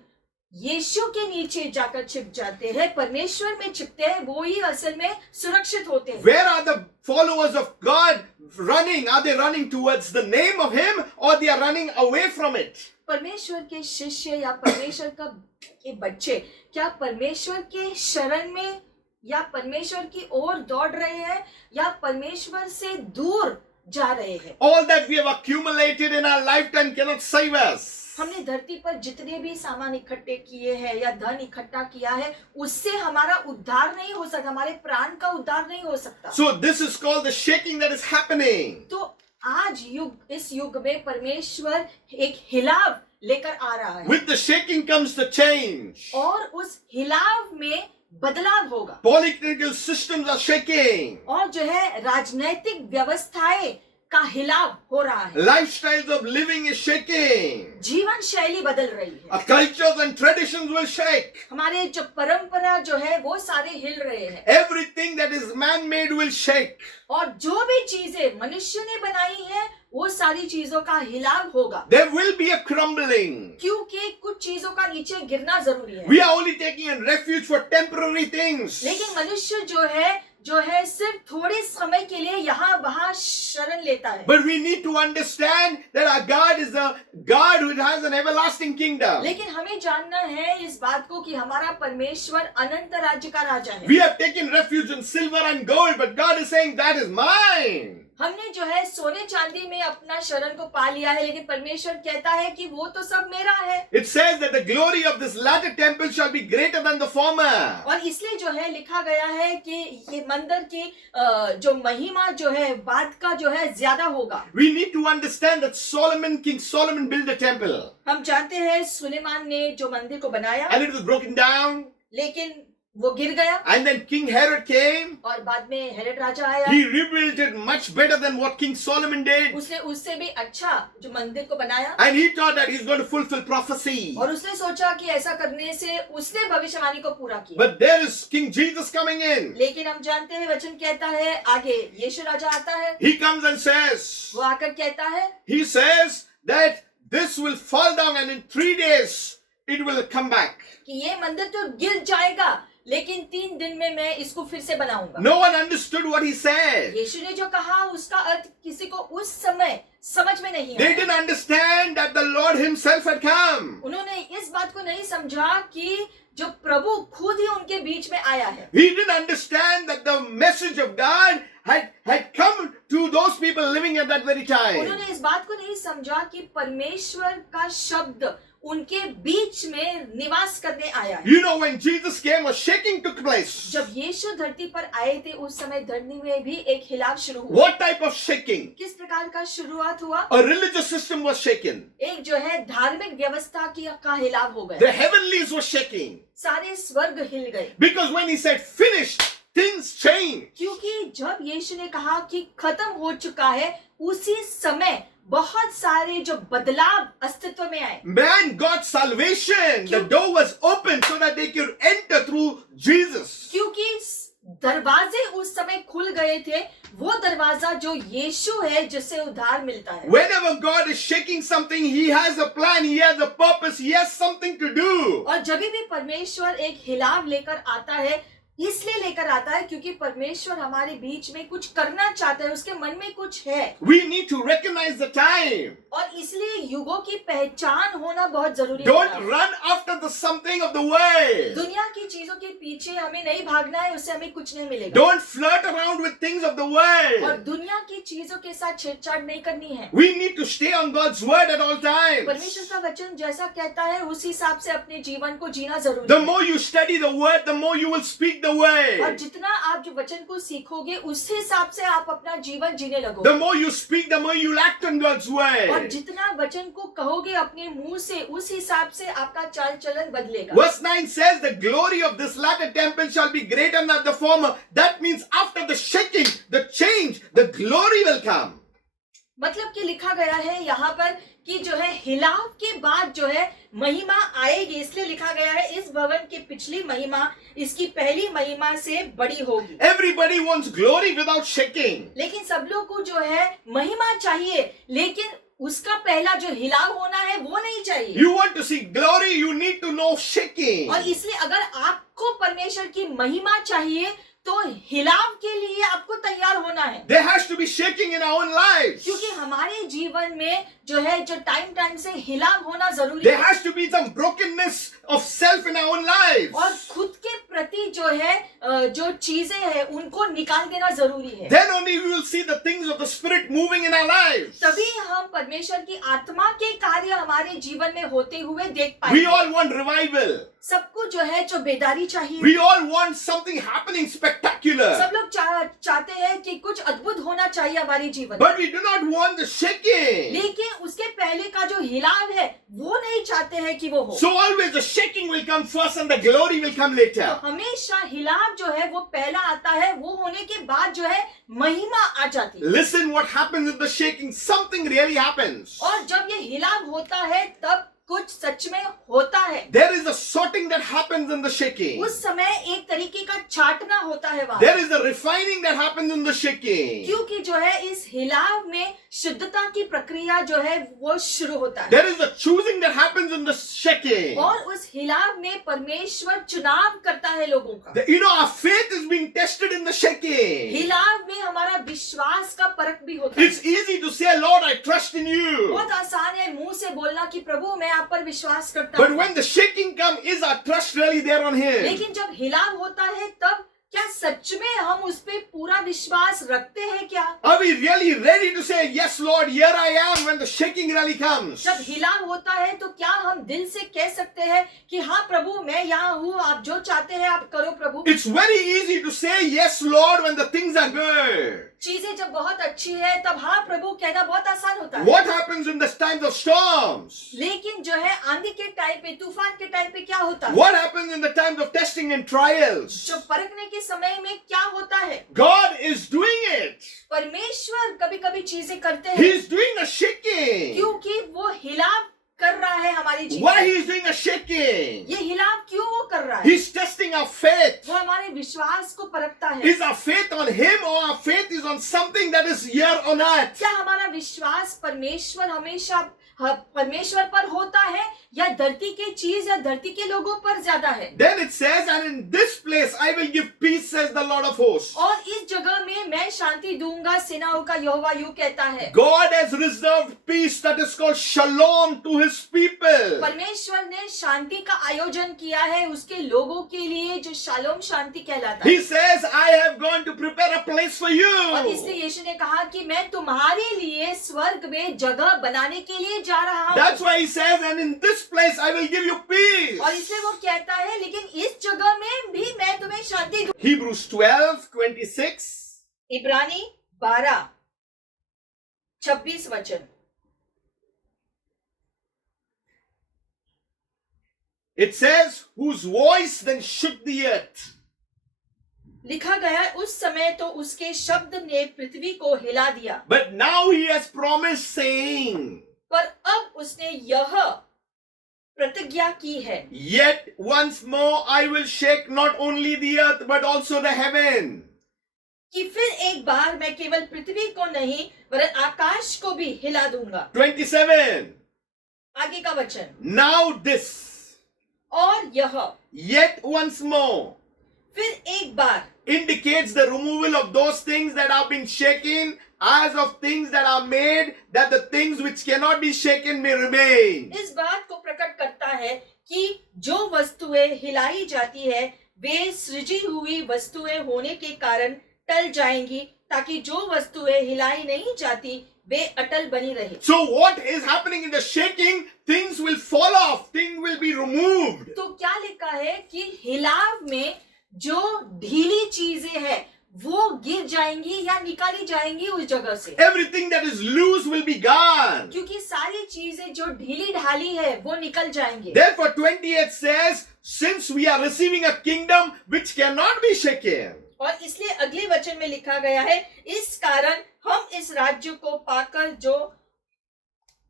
यीशु के नीचे जाकर छिप जाते हैं, परमेश्वर में छिपते हैं, वो ही असल में सुरक्षित होते हैं। Where are the followers of God running? Are they running towards the name of Him or they are running away from it? परमेश्वर के शिष्य या परमेश्वर के बच्चे क्या परमेश्वर के शरण में या परमेश्वर की ओर दौड़ रहे हैं या परमेश्वर से दूर जा रहे हैं? All that we have accumulated in our lifetime cannot save us. हमने धरती पर जितने भी सामान इकट्ठे किए हैं या धन इकट्ठा किया है, उससे हमारा उद्धार नहीं हो सकता, हमारे प्राण का उद्धार नहीं हो सकता। So this is called the shaking that is happening. तो आज इस युग में परमेश्वर एक हिलाव लेकर आ रहा है With the shaking comes the change. और उस हिलाव में बदलाव होगा Political systems are shaking. और जो है राजनैतिक व्यवस्थाएं का हिलाव हो रहा है, Lifestyles of living is shaking. जीवन शैली बदल रही है, Our cultures and traditions will shake. हमारे जो परंपरा जो है वो सारे हिल रहे हैं Everything that is man-made will shake. और जो भी चीजें मनुष्य ने बनाई है वो सारी चीजों का हिलाव होगा There will be a crumbling. क्योंकि कुछ चीजों का नीचे गिरना जरूरी है। We are only taking a refuge for temporary things. लेकिन मनुष्य जो है सिर्फ थोड़े समय के लिए यहाँ वहाँ शरण लेता है, But we need to understand that our God is a God who has an everlasting kingdom. लेकिन हमें जानना है इस बात को कि हमारा परमेश्वर अनंत राज्य का राजा है। We have taken refuge in silver and gold, but God is saying that is mine. हमने जो है सोने चांदी में अपना शरण को पा लिया है, लेकिन परमेश्वर कहता है कि वो तो सब मेरा है। It says that the glory of this latter temple shall be greater than the former. और इसलिए जो है लिखा गया है कि ये मंदिर की जो महिमा जो है बाद का जो है ज्यादा होगा। We need to understand that King Solomon built a temple, हम जानते हैं सुलेमान ने जो मंदिर को बनाया and it was broken down. लेकिन वो गिर गया And then King Herod came. और बाद में हेरोद राजा आया, He rebuilt it much better than what King Solomon did. उसने उससे भी अच्छा जो मंदिर को बनाया And he thought that he's going to fulfill prophecy. और उसने सोचा कि ऐसा करने से उसने भविष्यवाणी को पूरा किया। But there is King Jesus coming in. लेकिन हम जानते हैं वचन कहता है आगे यीशु राजा आता है, He comes and says, वो आकर कहता है he says that this will fall down and in 3 days it will come back. कि ये मंदिर तो गिर जाएगा लेकिन 3 दिन में मैं इसको फिर से बनाऊंगा। No one understood what he said. यीशु ने जो कहा उसका अर्थ किसी को उस समय समझ में नहीं They आया। didn't understand that the Lord himself had come. उन्होंने इस बात को नहीं समझा कि जो प्रभु खुद ही उनके बीच में आया है। He didn't understand that the message of God had come to those people living at that very time. उन्होंने इस बात को नहीं समझा कि परमेश्वर का शब्द उनके बीच में निवास करने आया है। You know, when Jesus came, a shaking took place. जब यीशु धरती पर आए थे उस समय धरती में भी एक हिलाव शुरू हुआ। What type of shaking? किस प्रकार का शुरुआत हुआ? A religious system was shaken. एक जो है धार्मिक व्यवस्था का हिलाव हो The गया, heavenlies were shaking. सारे स्वर्ग हिल गए। Because when he said finished, things changed. क्योंकि जब यीशु ने कहा कि खत्म हो चुका है उसी समय बहुत सारे जो बदलाव अस्तित्व में आए। Man got salvation. The door was open so that they could enter through Jesus. क्योंकि दरवाजे उस समय खुल गए थे, वो दरवाजा जो यीशु है जिससे उद्धार मिलता है। Whenever God is shaking something, he has a plan, he has a purpose, he has something to do. और जब भी परमेश्वर एक हिलाव लेकर आता है इसलिए लेकर आता है क्योंकि परमेश्वर हमारे बीच में कुछ करना चाहता है, उसके मन में कुछ है। We need to recognize the time. और इसलिए युगों की पहचान होना बहुत जरूरी Don't है। run after the something of the world. दुनिया की चीजों के पीछे हमें नहीं भागना है, उससे हमें कुछ नहीं मिलेगा। Don't flirt around with things of the और world. दुनिया की चीजों के साथ छेड़छाड़ नहीं करनी है। We need to stay on God's word at all times. परमेश्वर का वचन जैसा कहता है उस हिसाब से अपने जीवन को जीना जरूरी The है। more you study the word, the more you will speak the और word. जितना आप जो वचन को सीखोगे उस हिसाब से आप अपना जीवन जीने The लगोगे। more you speak, the more you'll act on God's और word. जितना वचन को कहोगे अपने मुंह से उस हिसाब से आपका चाल चलन बदलेगा। Verse 9 says, the glory of this latter temple shall be greater than the former. That means after the shaking, the change, the glory will come. मतलब कि लिखा गया है यहाँ पर कि जो है हिलाव के बाद जो है महिमा आएगी, इसलिए लिखा गया है इस भवन की पिछली महिमा इसकी पहली महिमा से बड़ी होगी। Everybody wants glory without shaking. लेकिन सब लोग को जो है महिमा चाहिए, लेकिन उसका पहला जो हिलाव होना है वो नहीं चाहिए। You want to see glory, you need to know shaking. और इसलिए अगर आपको परमेश्वर की महिमा चाहिए तो हिलाव के लिए आपको तैयार होना है। There has to be shaking in our own lives. क्योंकि हमारे जीवन में जो है जो टाइम से हिलाव होना जरूरी There है। has to be some brokenness of self in our own lives. और खुद के प्रति जो है जो चीजें हैं उनको निकाल देना जरूरी है। Then only we will see the things of the Spirit moving in our lives. तभी हम परमेश्वर की आत्मा के कार्य हमारे जीवन में होते हुए देख We पाएंगे। all want revival. सबको जो है जो बेदारी चाहिए। We all want something happening spectacular spectacular. सब लोग चाहते हैं कि कुछ अद्भुत होना चाहिए हमारे जीवन में, But we do not want the shaking. लेकिन उसके पहले का जो हिलाव है वो नहीं चाहते हैं कि वो हो। So always the shaking will come first and the glory will come तो later. हमेशा हिलाव जो है वो पहला आता है, वो होने के बाद जो है महिमा आ जाती है। Listen what happens in the shaking. Something really happens. और जब ये हिलाव होता है तब कुछ सच में होता है। There is a sorting that happens in the shaking. उस समय एक तरीके का छाटना होता है वहां, There is a refining that happens in the shaking. क्योंकि जो है इस हिलाव में शुद्धता की प्रक्रिया जो है वो शुरू होता है। There is a choosing that happens in the shaking. और उस हिलाव में परमेश्वर चुनाव करता है लोगों का। Our faith is being tested in the shaking. हिलाव में हमारा विश्वास का परख भी होता है। It's easy to say, Lord, I trust in you. बहुत आसान है मुंह से बोलना कि प्रभु मैं आप पर विश्वास करता But हूँ, when the shaking comes, is our trust really there on Him? लेकिन जब हिलाव होता है तब क्या सच में हम उस पे पूरा विश्वास रखते हैं क्या? Are we really ready to say, yes, Lord, here I am when the shaking really comes? जब हिलाव होता है तो क्या हम दिल से कह सकते हैं कि हाँ प्रभु मैं यहाँ हूँ, आप जो चाहते हैं आप करो प्रभु? It's very easy to say, yes, Lord, when the things are good. चीजें जब बहुत अच्छी है तब हाँ प्रभु कहना बहुत आसान होता है। What happens in the times of storms? लेकिन जो है आंधी के टाइम पे, तूफान के टाइम पे क्या होता है? What happens in the times of testing and trials? जो परखने के समय में क्या होता है? God is doing it. परमेश्वर कभी कभी चीजें करते He हैं is doing a shaking. क्योंकि वो हिलाव कर रहा है हमारे जीवन Why में। He is doing a shaking? ये हिलाव क्यों वो कर रहा है? He's testing our faith. वो हमारे विश्वास को परखता है। Is our faith on Him or our faith is on something that is here on earth? क्या हमारा विश्वास परमेश्वर पर होता है या धरती के चीज या धरती के लोगों पर ज्यादा है? Then it says, and in this place I will give peace, says the Lord of hosts. और इस जगह में मैं शांति दूंगा, सेनाओं का यहोवा यूं कहता है। God has reserved peace that is called shalom to His people. परमेश्वर ने शांति का आयोजन किया है उसके लोगों के लिए, जो शालोम शांति कहलाता है। He says, I have gone to prepare a place for और you. इसलिए यीशु ने कहा कि मैं तुम्हारे लिए स्वर्ग में जगह बनाने के लिए जा रहा हूँ। That's why He says, and in this place I will give you peace. और इसलिए वो कहता है लेकिन इस जगह में भी मैं तुम्हें शांति दूँ। Hebrews 12:26. इब्रानी 12:26 वचन। It says, whose voice then shook the earth. लिखा गया उस समय तो उसके शब्द ने पृथ्वी को हिला दिया, But now He has promised, saying, पर अब उसने यह प्रतिज्ञा की है, yet once more I will shake not only the earth but also the heaven. कि फिर एक बार मैं केवल पृथ्वी को नहीं वरन आकाश को भी हिला दूंगा। 27. आगे का वचन, Now this, और यह yet once more, फिर एक बार indicates the removal of those things that have been shaken, as of things that are made, that the things which cannot be shaken may remain. इस बात को प्रकट करता है कि जो वस्तुएं हिलाई जाती है वे सृजी हुई वस्तुएं होने के कारण टल जाएंगी, ताकि जो वस्तुएं हिलाई नहीं जाती वे अटल बनी रहे। So what is happening in the shaking? Things will fall off, things will be removed. तो क्या लिखा है कि हिलाव में जो ढीली चीजें हैं वो गिर जाएंगी या निकाली जाएंगी उस जगह से, Everything that is loose will be gone. क्योंकि सारी चीजें जो ढीली ढाली है वो निकल जाएंगे। Therefore 28 says, since we are receiving a kingdom which cannot be shaken, और इसलिए अगले वचन में लिखा गया है, इस कारण हम इस राज्य को पाकर जो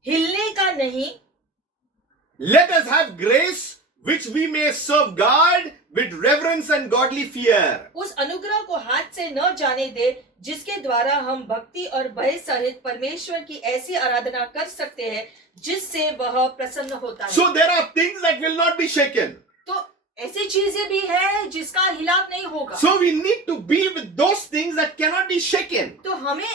हिलने का नहीं, let us have grace which we may serve God with reverence and godly fear. उस अनुग्रह को हाथ से न जाने दे जिसके द्वारा हम भक्ति और भय सहित परमेश्वर की ऐसी आराधना कर सकते हैं जिससे वह प्रसन्न होता है। So there are things that will not be shaken. तो ऐसी चीजें भी है जिसका हिलाव नहीं होगा। So we need to be with those things that cannot be shaken. तो हमें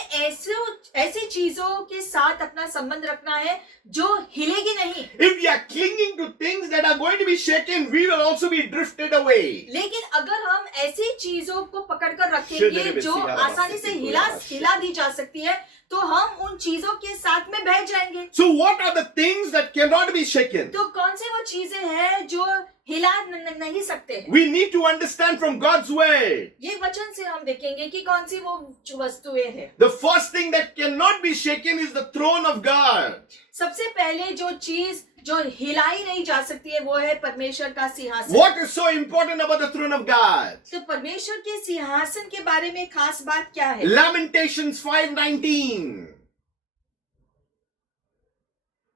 ऐसी चीजों के साथ अपना संबंध रखना है जो हिलेगी नहीं। If we are clinging to things that are going to be shaken, we will also be drifted away. लेकिन अगर हम ऐसी चीजों को पकड़कर रखेंगे जो आसानी से हिला दी जा सकती है, तो हम उन चीजों के साथ में बह जाएंगे। So what are the things that cannot be shaken? तो कौन सी वो चीजें हैं जो हिला नहीं सकते हैं? We need to understand from God's word. ये वचन से हम देखेंगे कि कौन सी वो वस्तुएं हैं. The first thing that cannot be shaken is the throne of God. सबसे पहले जो चीज जो हिलाई नहीं जा सकती है वो है परमेश्वर का सिंहासन. What is so important about the throne of God? तो परमेश्वर के सिंहासन के बारे में खास बात क्या है? Lamentations 5:19.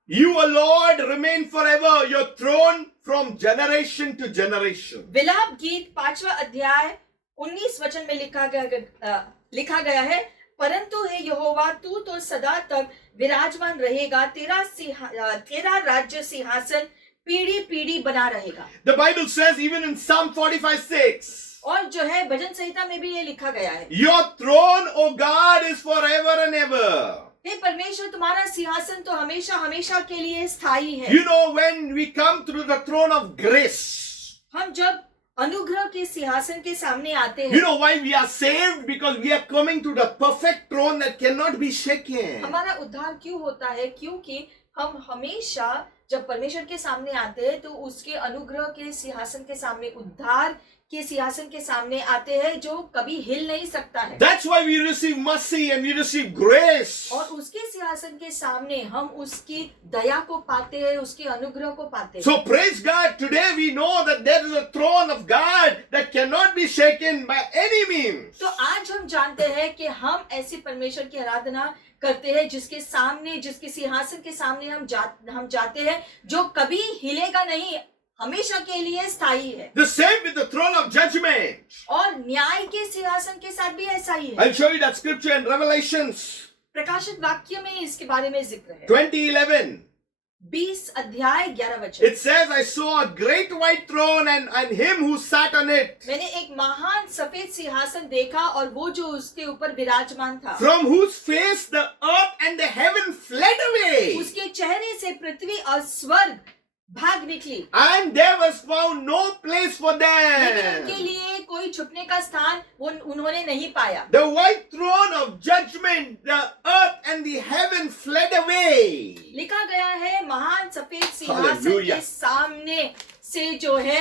You, O Lord, remain forever, your throne from generation to generation. विलाप गीत 5वां अध्याय 19 वचन में लिखा गया है, परंतु हे यहोवा तू तो सदा तक विराजमान रहेगा, तेरा राज्य सिंहासन पीढ़ी पीढ़ी बना रहेगा. The Bible says even in Psalm 45:6. और जो है भजन संहिता में भी ये लिखा गया है, Your throne, O God, is forever and ever. हे परमेश्वर तुम्हारा सिंहासन तो हमेशा हमेशा के लिए स्थायी है. You know, when we come through the throne of grace, हम जब अनुग्रह के सिंहासन के सामने आते you हैं, know why we are saved? Because we are coming to the perfect throne that cannot be shaken. हमारा उद्धार क्यों होता है? क्योंकि हम हमेशा जब परमेश्वर के सामने आते हैं तो उसके अनुग्रह के सिंहासन के सामने, उद्धार के सिंहासन के सामने आते हैं जो कभी हिल नहीं सकता है. That's why we receive mercy and we receive grace. और उसके सिंहासन के सामने हम उसकी दया को पाते हैं, उसके अनुग्रह को पाते हैं. So praise God, today we know that there is a throne of God that cannot be shaken by any means. तो आज हम जानते हैं कि हम ऐसे परमेश्वर की आराधना करते हैं जिसके सामने, जिसके सिंहासन के सामने हम जाते हैं जो कभी हिलेगा नहीं, हमेशा के लिए स्थायी है. The same with the throne of judgment. और न्याय के सिंहासन के साथ भी ऐसा ही है. I'll show you that scripture in Revelations प्रकाशित वाक्य में इसके बारे में जिक्र है. 20:11. 20 अध्याय 11 वचन. It says, I saw a great white throne and him who sat on it, मैंने एक महान सफेद सिंहासन देखा और वो जो उसके ऊपर विराजमान था, from whose face the earth and the heaven fled away. उसके चेहरे से पृथ्वी और स्वर्ग भाग निकली, And there was found no place for लेकिन उनके them. लिए कोई छुपने का स्थान उन्होंने नहीं पाया. The white throne of judgment, the earth and the heaven fled away. लिखा गया है महान सफेद सिंहासन Hallelujah. के सामने से जो है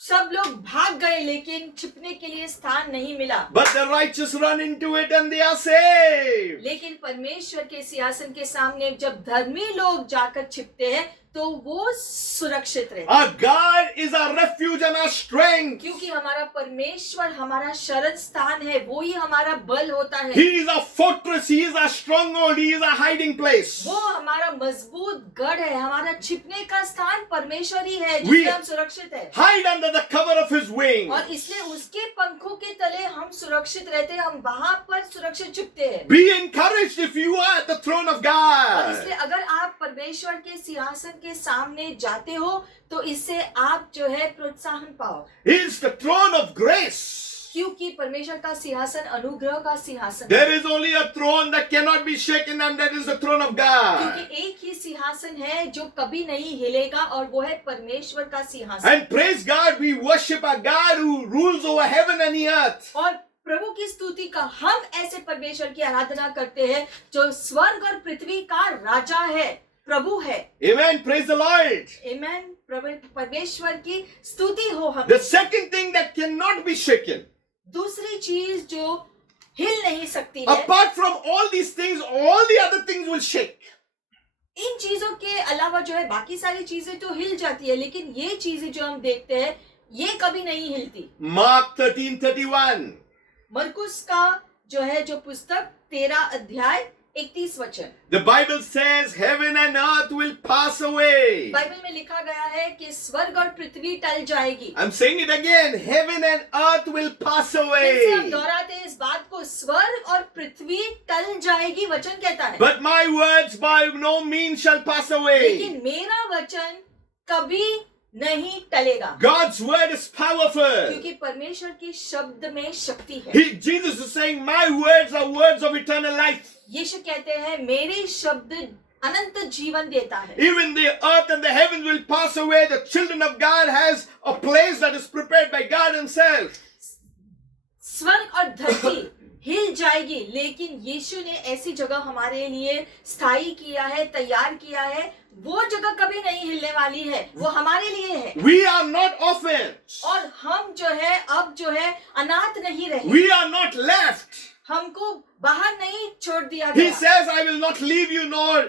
सब लोग भाग गए, लेकिन छिपने के लिए स्थान नहीं मिला. But the righteous run into it and they are saved. लेकिन परमेश्वर के सिंहासन के सामने जब धर्मी लोग जाकर छिपते हैं तो वो सुरक्षित रहते हैं. Our God is our refuge and our strength. क्योंकि हमारा परमेश्वर हमारा शरण स्थान है, वो ही हमारा बल होता है. He is our fortress. He is our stronghold. He is our hiding place. वो हमारा मजबूत गढ़ है, हमारा छिपने का स्थान परमेश्वर ही है We- जिससे हम सुरक्षित है. Hide under the cover of His wings. और इसलिए उसके पंखों के तले हम सुरक्षित रहते हैं, हम वहां पर सुरक्षित छिपते हैं. Be encouraged if you are at the throne of और God. इसलिए अगर आप परमेश्वर के सिंहासन के सामने जाते हो तो इससे आप जो है प्रोत्साहन पाओ, He is the throne of grace. क्योंकि परमेश्वर का सिंहासन अनुग्रह का सिंहासन है. There is only a throne that cannot be shaken, and that is the throne of God. क्योंकि एक ही सिंहासन है जो कभी नहीं हिलेगा और वो है परमेश्वर का सिंहासन. And praise God, we worship a God who rules over heaven and the earth. और प्रभु की स्तुति का हम ऐसे परमेश्वर की आराधना करते हैं जो स्वर्ग और पृथ्वी का राजा है, प्रभु है. Amen. Praise the Lord. आमेन. परमेश्वर की स्तुति हो. हम The second thing that cannot be shaken, दूसरी चीज जो हिल नहीं सकती है, apart from all these things, all the other things will shake. इन चीजों के अलावा जो है बाकी सारी चीजें तो हिल जाती है, लेकिन ये चीजें जो हम देखते हैं ये कभी नहीं हिलती. Mark 13:31. मरकुस का जो है जो पुस्तक 13 अध्याय 31 वचन. The Bible says heaven and earth will pass away. Bible में लिखा गया है कि स्वर्ग और पृथ्वी टल जाएगी. I'm saying it again. Heaven and earth will pass फिर से हम away. दोहराते हैं इस बात को, स्वर्ग और पृथ्वी टल जाएगी वचन कहता है. But my words by no means shall pass away. लेकिन मेरा वचन कभी नहीं टलेगा, God's word is powerful. क्योंकि परमेश्वर की शब्द में शक्ति है. Jesus is saying, my words are words of eternal life. यीशु कहते हैं मेरे शब्द अनंत जीवन देता है. Even the earth and the heavens will pass away. The children of God has a place that is prepared by God Himself. स्वर्ग और धरती हिल जाएगी, लेकिन यीशु ने ऐसी जगह हमारे लिए स्थायी किया है, तैयार किया है। वो जगह कभी नहीं हिलने वाली है, वो हमारे लिए है। We are not orphans. और हम जो है अब जो है अनाथ नहीं रहे, We are not left. हमको बाहर नहीं छोड़ दिया He गया, says, I will not leave you nor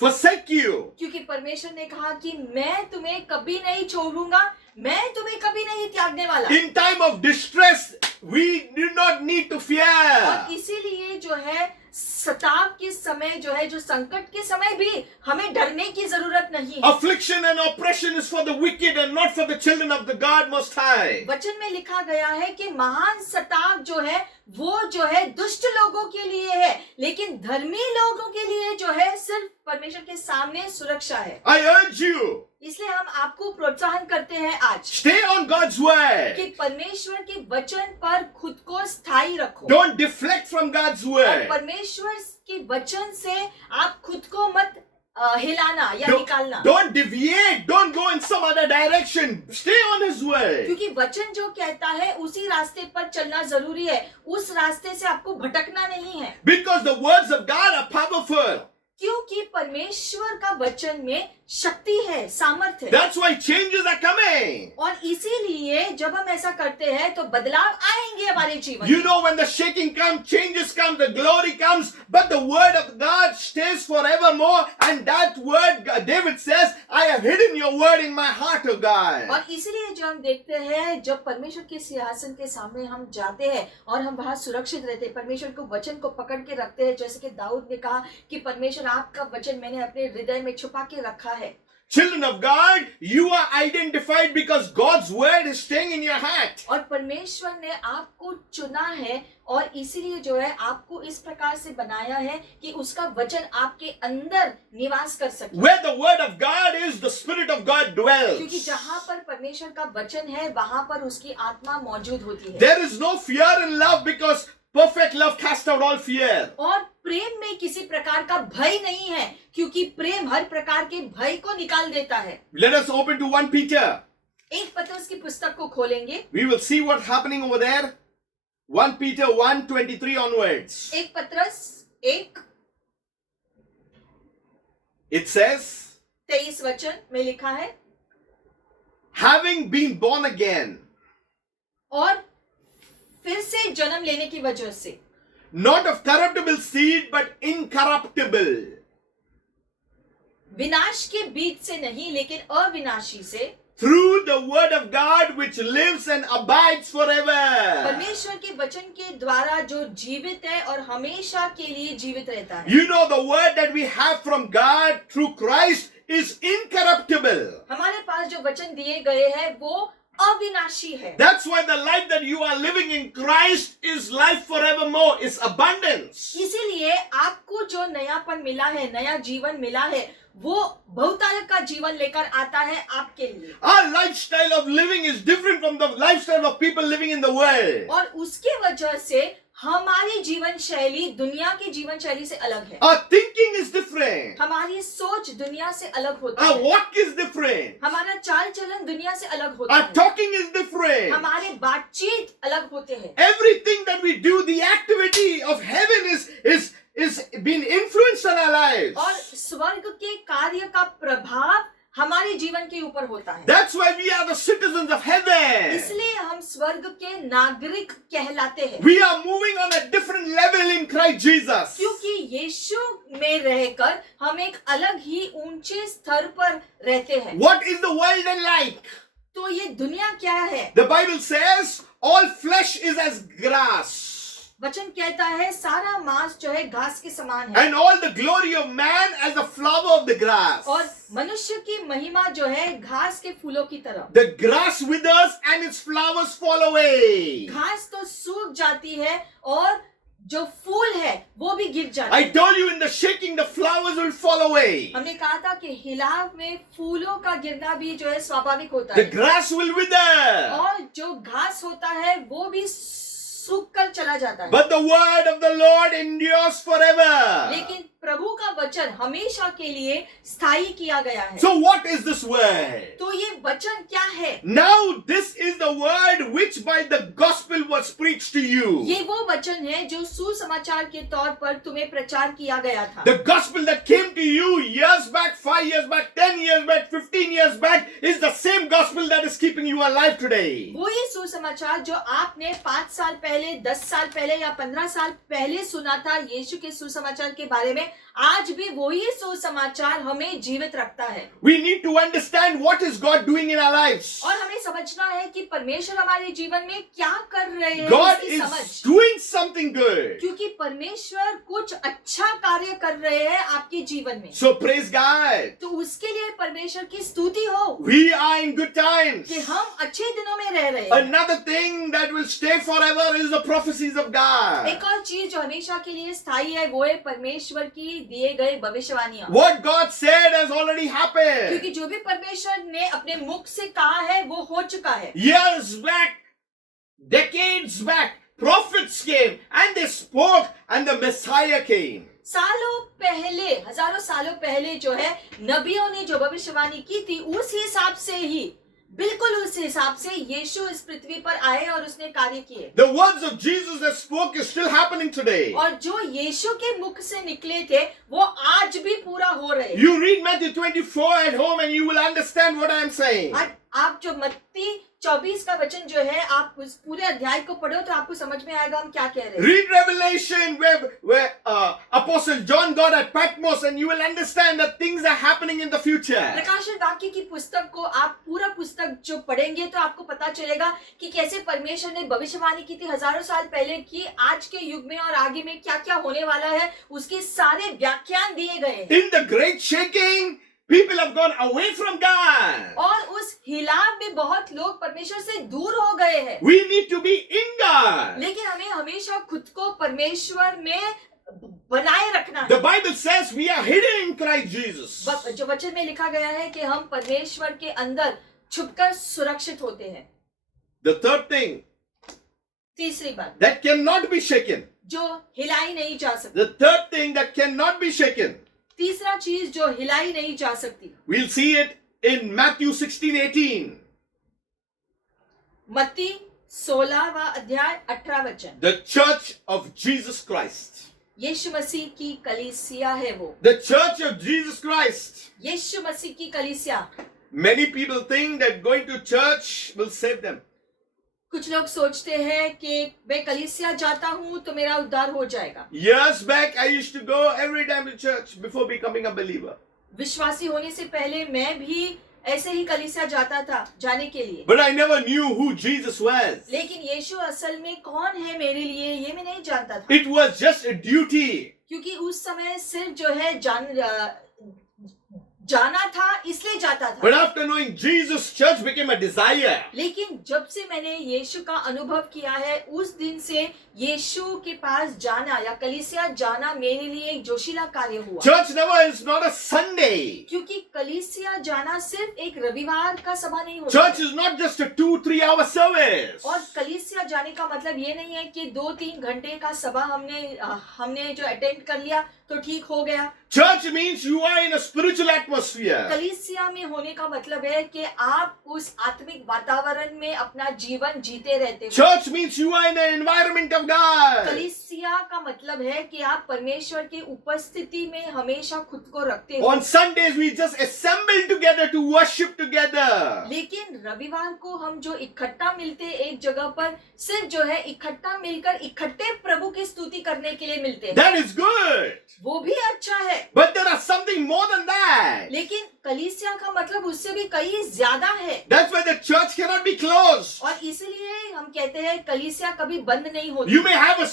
forsake you. क्योंकि परमेश्वर ने कहा कि मैं तुम्हें कभी नहीं छोड़ूंगा, मैं तुम्हें कभी नहीं त्यागने वाला। In time of distress, we do not need to और fear. इसीलिए जो है सताव के समय जो है, जो संकट के समय भी हमें डरने की जरूरत नहीं है। Affliction and oppression is for the wicked and not for the children of the God Most High. वचन में लिखा गया है कि महान सताव जो है वो जो है दुष्ट लोगों के लिए है, लेकिन धर्मी लोगों के लिए जो है सिर्फ परमेश्वर के सामने सुरक्षा है। I urge you, इसलिए हम आपको प्रोत्साहन करते हैं आज stay on God's word. कि परमेश्वर के वचन पर खुद को स्थायी रखो। Don't deflect from God's और word. परमेश्वर के वचन से आप खुद को मत हिलाना या Don't, निकालना, don't deviate. Don't go in some other direction. Stay on His word. क्योंकि वचन जो कहता है उसी रास्ते पर चलना जरूरी है, उस रास्ते से आपको भटकना नहीं है। Because the words of God are powerful. क्योंकि परमेश्वर का वचन में शक्ति है, सामर्थ्य है। That's why changes are coming. और इसीलिए जब हम ऐसा करते हैं तो बदलाव आएंगे हमारे जीवन You में। know, when the shaking comes, changes come, the glory comes, but the word of God stays forevermore. And that word, David says, I have hidden your word in my heart, O God. और इसीलिए जो हम देखते हैं, जब परमेश्वर के सिंहासन के सामने हम जाते हैं और हम वहां सुरक्षित रहते हैं, परमेश्वर को वचन को पकड़ के रखते हैं, जैसे कि दाऊद ने कहा कि परमेश्वर आपका वचन मैंने अपने हृदय में छुपा के रखा है। Children of God, you are identified because God's word is staying in your heart. और परमेश्वर ने आपको चुना है और इसीलिए जो है आपको इस प्रकार से बनाया है कि उसका वचन आपके अंदर निवास कर सके। Where the word of God is, the Spirit of God dwells. क्योंकि जहाँ पर परमेश्वर का वचन है वहां पर उसकी आत्मा मौजूद होती है। There is no fear in love because perfect love casts out all fear. और प्रेम में किसी प्रकार का भय नहीं है, क्योंकि प्रेम हर प्रकार के भय को निकाल देता है। Let us open to 1 Peter. एक पत्रस की पुस्तक को खोलेंगे, We will see what's happening over there. 1 Peter 1:23 onwards. एक पत्रस 1 It says, 23 वचन में लिखा है, having been born again, और फिर से जन्म लेने की वजह से, not of corruptible seed but incorruptible, विनाश के बीज से नहीं लेकिन अविनाशी से, through the word of God which lives and abides forever. परमेश्वर के वचन के द्वारा जो जीवित है और हमेशा के लिए जीवित रहता है। You know, the word that we have from God through Christ is incorruptible. हमारे पास जो वचन दिए गए हैं वो अविनाशी है। That's why the life that you are living in Christ is life forevermore, is abundance. इसीलिए आपको जो नयापन मिला है, नया जीवन मिला है, वो बहुतायत का जीवन लेकर आता है आपके लिए। Our lifestyle of living is different from the lifestyle of people living in the world. और उसके वजह से हमारी जीवन शैली दुनिया की जीवन शैली से अलग है। Our thinking is different. हमारी सोच दुनिया से अलग होती Our है। walk is different. हमारा चाल चलन दुनिया से अलग होता Our है। talking is different. हमारे बातचीत अलग होते हैं। Everything that we do, the activity of heaven is being influenced on our lives. और स्वर्ग के कार्य का प्रभाव हमारे जीवन के ऊपर होता है। That's why we are the citizens of heaven. इसलिए हम स्वर्ग के नागरिक कहलाते हैं, We are moving on a different level in Christ Jesus. क्योंकि यीशु में रहकर हम एक अलग ही ऊंचे स्तर पर रहते हैं। What is the world and like? तो ये दुनिया क्या है? The Bible says all flesh is as grass, वचन कहता है सारा मांस जो है घास के समान है, and all the glory of man as the flower of the grass. और मनुष्य की महिमा जो है घास के फूलों की तरह। The grass withers and its flowers fall away. घास तो सूख जाती है और जो फूल है वो भी गिर जाता I है। told you in the shaking the flowers will fall away. हमने कहा था कि हिलाव में फूलों का गिरना भी जो है स्वाभाविक होता The है, grass will wither. और जो घास होता है वो भी सूख कर चला जाता है, but the word of the Lord endures forever. लेकिन प्रभु का वचन हमेशा के लिए स्थायी किया गया है। So what is this word? तो ये वचन क्या है? Now this is the word which by the gospel was preached to you. ये वो वचन है जो सुसमाचार के तौर पर तुम्हें प्रचार किया गया था। The gospel that came to you years back, 5 years back, 10 years back, 15 years back is the same gospel that is keeping you alive today. वो ये सुसमाचार जो आपने 5 साल पहले, 10 साल पहले या 15 साल पहले सुना था यीशु के सुसमाचार के बारे में, आज भी वही सुसमाचार हमें जीवित रखता है। We need to understand what is God doing in our lives. और हमें समझना है कि परमेश्वर हमारे जीवन में क्या कर रहे हैं, God इसकी is समझ। doing something good. क्योंकि परमेश्वर कुछ अच्छा कार्य कर रहे हैं आपके जीवन में, So praise God. तो उसके लिए परमेश्वर की स्तुति हो We are in good times. कि हम अच्छे दिनों में रह रहे हैं। Another thing that will stay forever is the prophecies of God. एक और चीज जो हमेशा के लिए स्थायी है वो है परमेश्वर की दिए गए भविष्यवाणियां। What God said has already happened. क्योंकि जो भी परमेश्वर ने अपने मुख से कहा है वो हो चुका है। Years back, decades back, prophets came and they spoke and the Messiah came. सालों पहले, हजारों सालों पहले जो है नबियों ने जो भविष्यवाणी की थी उस हिसाब से ही, बिल्कुल उस हिसाब से यीशु इस पृथ्वी पर आए और उसने कार्य किए। The words of Jesus that spoke is still happening today. और जो यीशु के मुख से निकले थे वो आज भी पूरा हो रहे हैं। You read Matthew 24 at home and you will understand what I am saying. आज आप जो मत्ती 24 का वचन जो है आप उस पूरे अध्याय को पढ़ो तो आपको समझ में आएगा हम क्या कह रहे हैं। Read Revelation where Apostle John got at Patmos and you will understand that things are happening in the future. प्रकाशन वाक्य की पुस्तक को आप पूरा पुस्तक जो पढ़ेंगे तो आपको पता चलेगा कि कैसे परमेश्वर ने भविष्यवाणी की थी हजारों साल पहले की, आज के युग में और आगे में क्या क्या होने वाला है उसके सारे व्याख्यान दिए गए हैं। In the great shaking, people have gone away from God. और उस हिलाव में बहुत लोग परमेश्वर से दूर हो गए हैं। We need to be in God. लेकिन हमें हमेशा खुद को परमेश्वर में बनाए रखना है। The Bible says we are hidden in Christ Jesus. जो वचन में लिखा गया है कि हम परमेश्वर के अंदर छुपकर सुरक्षित होते हैं। The third thing तीसरी बात that cannot be shaken. जो हिलाई नहीं जा सकती, The third thing that cannot be shaken. तीसरा चीज जो हिलाई नहीं जा सकती, We'll see it in Matthew 16:18. मत्ती 16वां अध्याय 18 वचन। The church of Jesus Christ. यीशु मसीह की कलीसिया है वो, The church of Jesus Christ. यीशु मसीह की कलीसिया। Many people think that going to church will save them. कुछ लोग सोचते हैं कि मैं कलीसिया जाता हूँ तो मेरा उद्धार हो जाएगा। Years back, I used to go every time to church before becoming a believer. विश्वासी होने से पहले मैं भी ऐसे ही कलीसिया जाता था जाने के लिए, But I never knew who Jesus was. लेकिन यीशु असल में कौन है मेरे लिए ये मैं नहीं जानता था। It was just a duty. क्योंकि उस समय सिर्फ जो है जाना था इसलिए जाता था। But after knowing Jesus, church became a desire. लेकिन जब से मैंने यीशु का अनुभव किया है उस दिन से यीशु के पास जाना या कलीसिया जाना मेरे लिए एक जोशीला कार्य हुआ। Church never is not a Sunday. क्योंकि कलीसिया जाना सिर्फ एक रविवार का सभा नहीं होता। Church is not just a 2-3 hour service. और कलीसिया जाने का मतलब ये नहीं है कि 2-3 घंटे का सभा हमने जो अटेंड कर लिया तो ठीक हो गया। Church means you are in a spiritual atmosphere. कलीसिया में होने का मतलब है कि आप उस आत्मिक वातावरण में अपना जीवन जीते रहते हो। Church means you are in an environment of God. कलीसिया का मतलब है कि आप परमेश्वर की उपस्थिति में हमेशा खुद को रखते हो। On Sundays we just assemble together to worship together. लेकिन रविवार को हम जो इकट्ठा मिलते हैं एक जगह पर, सिर्फ जो है इकट्ठा मिलकर इकट्ठे प्रभु की स्तुति करने के लिए मिलते हैं। That is good. वो भी अच्छा है, But there are something more than that. लेकिन कलीसिया का मतलब उससे भी कहीं ज्यादा है। That's why the church cannot be closed. और इसलिए हम कहते हैं कलीसिया कभी बंद नहीं होती। You may have a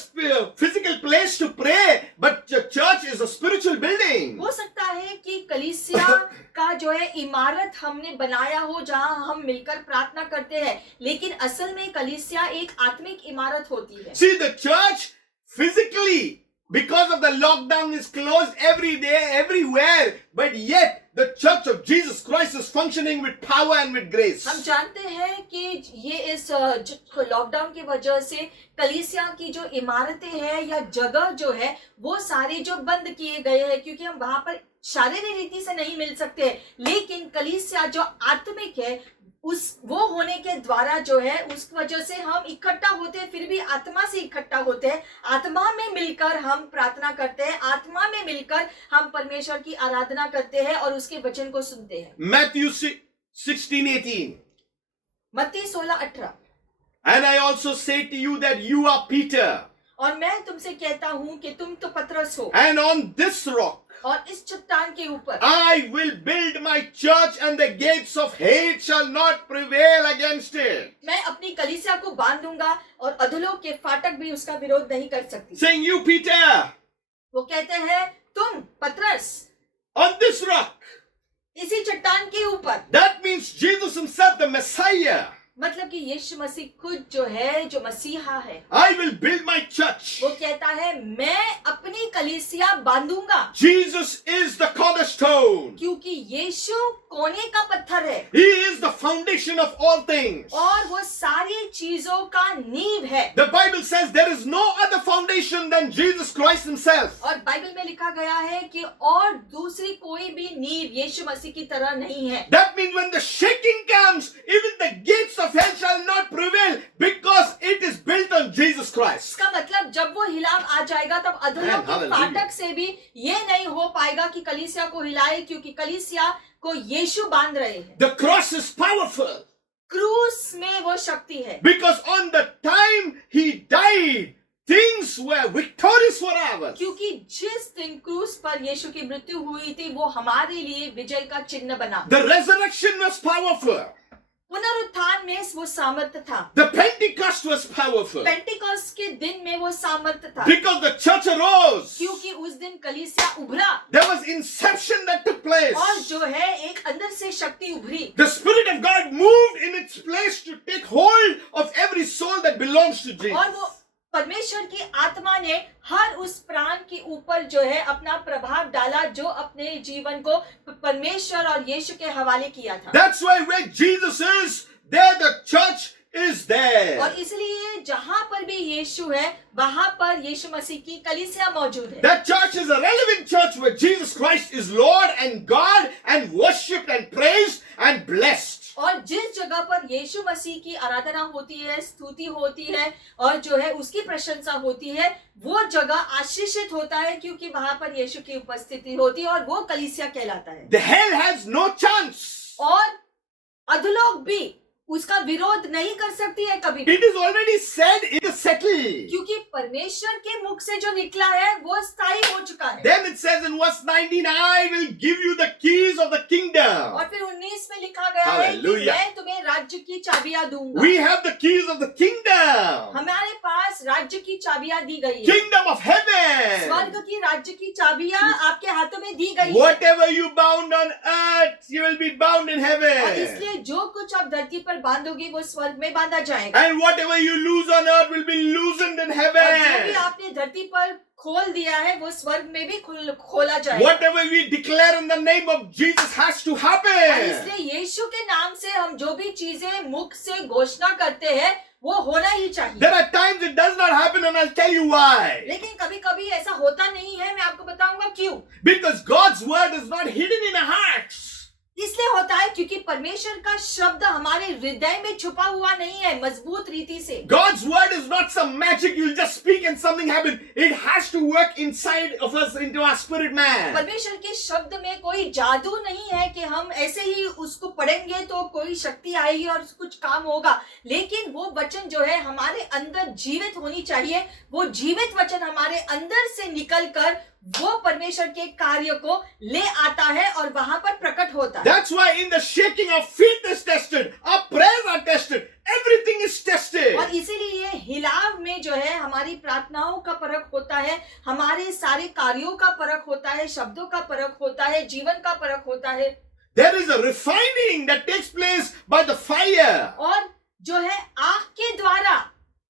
physical place to pray, but the church is a spiritual building. हो सकता है कि कलीसिया का जो है इमारत हमने बनाया हो जहां हम मिलकर प्रार्थना करते हैं, लेकिन असल में कलीसिया एक आत्मिक इमारत होती है। See, the church physically Because of the lockdown is closed every day, everywhere. But yet, the church of Jesus Christ is functioning with power and with grace. हम जानते हैं कि ये इस लॉकडाउन की वजह से कलीसिया की जो इमारतें हैं या जगह जो है वो सारे जो बंद किए गए हैं, क्योंकि हम वहां पर शारीरिक रीति से नहीं मिल सकते। लेकिन कलीसिया जो आत्मिक है उस वो होने के द्वारा जो है उस वजह से हम इकट्ठा होते हैं, फिर भी आत्मा से इकट्ठा होते हैं। आत्मा में मिलकर हम प्रार्थना करते हैं, आत्मा में मिलकर हम परमेश्वर की आराधना करते हैं और उसके वचन को सुनते हैं। Matthew 16:18. मत्ती 16:18। And I also say to you that you are Peter, और मैं तुमसे कहता हूं कि तुम तो पतरस हो, and on this rock और इस चट्टान के ऊपर I will build my church, and the gates of hate shall not prevail against it. मैं अपनी कलीसिया को बांध दूंगा और अधोलोक के फाटक भी उसका विरोध नहीं कर सकती। Saying, you Peter, वो कहते हैं तुम पतरस, on this rock. इसी चट्टान के ऊपर। That means Jesus himself, the Messiah. मतलब कि यीशु मसीह खुद जो है, जो मसीहा है, I will build my church. वो कहता है मैं अपनी कलीसिया बांधूंगा, Jesus is the cornerstone. क्योंकि यीशु कोने का पत्थर है He is the foundation of all things. और वो सारी चीजों का नींव है। The Bible says there is no other foundation than Jesus Christ himself. और बाइबल में लिखा गया है कि और दूसरी कोई भी नींव यीशु मसीह की तरह नहीं है। That means when the shaking comes, even the gates of hell shall not prevail, because it is built on Jesus Christ. इसका मतलब जब वो हिलाव आ जाएगा तब अधोलोक के Hallelujah. फाटक से भी ये नहीं हो पाएगा कि कलीसिया को हिलाए, क्योंकि कलीसिया को यीशु बांध रहे हैं। The cross is powerful, क्रूस में वो शक्ति है, because on the time he died, things were victorious for us. क्योंकि जिस दिन क्रूस पर यीशु की मृत्यु हुई थी वो हमारे लिए विजय का चिन्ह बना। The resurrection was powerful. पुनरुत्थान में वो सामर्थ्य था, The Pentecost was powerful, Pentecost के दिन में वो सामर्थ्य था, because the church arose. क्योंकि उस दिन कलीसिया उभरा There was inception that took place. और जो है एक अंदर से शक्ति उभरी। The Spirit of God moved in its place to take hold of every soul that belongs to Jesus. और वो परमेश्वर की आत्मा ने हर उस प्राण के ऊपर जो है अपना प्रभाव डाला जो अपने जीवन को परमेश्वर और यीशु के हवाले किया था। That's why where Jesus is, there the church is there. और इसलिए जहां पर भी यीशु है वहां पर यीशु मसीह की कलीसिया मौजूद है। That church is a relevant church where Jesus Christ is Lord and God and worshipped and praised and blessed. और जिस जगह पर यीशु मसीह की आराधना होती है, स्तुति होती है और जो है उसकी प्रशंसा होती है, वो जगह आशीषित होता है, क्योंकि वहां पर यीशु की उपस्थिति होती है और वो कलीसिया कहलाता है। The hell has no chance. और अधोलोक भी उसका विरोध नहीं कर सकती है कभी भी, It is already said, it is settled. क्योंकि परमेश्वर के मुख से जो निकला है वो स्थायी हो चुका है। Then it says in verse 19, I will give you the keys of the kingdom. और फिर 19 में लिखा गया है कि Hallelujah. मैं तुम्हें राज्य की चाबियां दूंगा। We have the keys of the kingdom. हमारे पास राज्य की चाबियां दी गई है, Kingdom of heaven. स्वर्ग की राज्य की चाबियां आपके हाथों में दी गई है। Whatever you bound on earth, you will be bound in और heaven. इसलिए जो कुछ आप धरती पर बांधोगे वो स्वर्ग में बांधा जाएगा, And whatever you loose on earth will be loosened in और जो भी heaven. आपने धरती पर खोल दिया है वो स्वर्ग में भी खोला जाएगा। Whatever we declare in the name of Jesus has to और happen. इसलिए यीशु के नाम से हम जो भी चीजें मुख से घोषणा करते हैं वो होना ही चाहिए। There are times it does not happen, and I'll tell you why. लेकिन कभी कभी ऐसा होता नहीं है, मैं आपको बताऊंगा क्यों। Because God's word is not hidden in our hearts. इसलिए होता है क्योंकि परमेश्वर का शब्द हमारे हृदय में छुपा हुआ नहीं है मजबूत रीति से। God's word is not some magic you'll just speak and something happen. It has to work inside of us into our spirit man. परमेश्वर के शब्द में कोई जादू नहीं है कि हम ऐसे ही उसको पढ़ेंगे तो कोई शक्ति आएगी और कुछ काम होगा, लेकिन वो वचन जो है हमारे अंदर जीवित होनी चाहिए। वो जीवित वचन हमारे अंदर से निकलकर वो परमेश्वर के कार्य को ले आता है और वहां पर प्रकट होता है। That's why in the shaking our faith is tested, our prayers are tested, everything is tested. और इसीलिए हिलाव में जो है हमारी प्रार्थनाओं का परख होता है, हमारे सारे कार्यों का परख होता है, शब्दों का परख होता है, जीवन का परख होता है। There is a refining that takes place by the fire. और जो है आग के द्वारा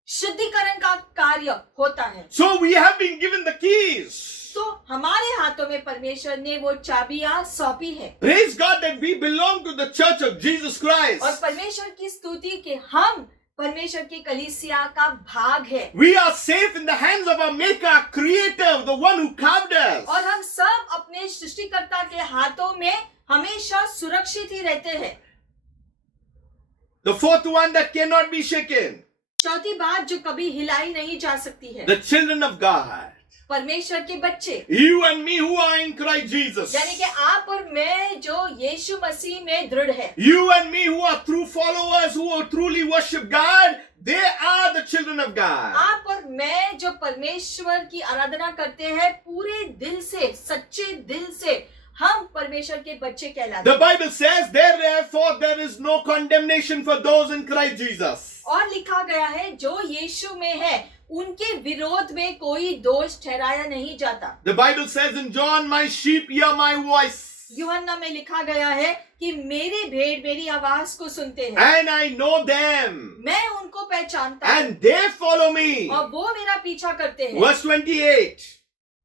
शुद्धिकरण का कार्य होता है। So we have been given the keys. तो हमारे हाथों में परमेश्वर ने वो चाबियां सौंपी है। Praise God that we belong to the church of Jesus Christ. और परमेश्वर की स्तुति के हम परमेश्वर की कलीसिया का भाग है। We are safe in the hands of our Maker, our Creator, the one who carved us. और हम सब अपने सृष्टिकर्ता के हाथों में हमेशा सुरक्षित ही रहते हैं। The fourth one that cannot be shaken. चौथी बात जो कभी हिलाई नहीं जा सकती है, The children of God. परमेश्वर के बच्चे, You and me who are in Christ Jesus. यानी कि आप और मैं जो यीशु मसीह में दृढ़ है। You and me who are true followers, who truly worship God, they are the children of God. आप और मैं जो परमेश्वर की आराधना करते हैं पूरे दिल से, सच्चे दिल से, हम परमेश्वर के बच्चे कहलाते The हैं। Bible says, therefore there is no condemnation for those in Christ Jesus. और लिखा गया है जो यीशु में है उनके विरोध में कोई दोष ठहराया नहीं जाता। The Bible says in John, my sheep hear my voice. यूहन्ना में लिखा गया है कि मेरे भेड़ मेरी आवाज को सुनते हैं, And I know them. मैं उनको पहचानता हूँ And they follow me. और वो मेरा पीछा करते हैं। Verse 28.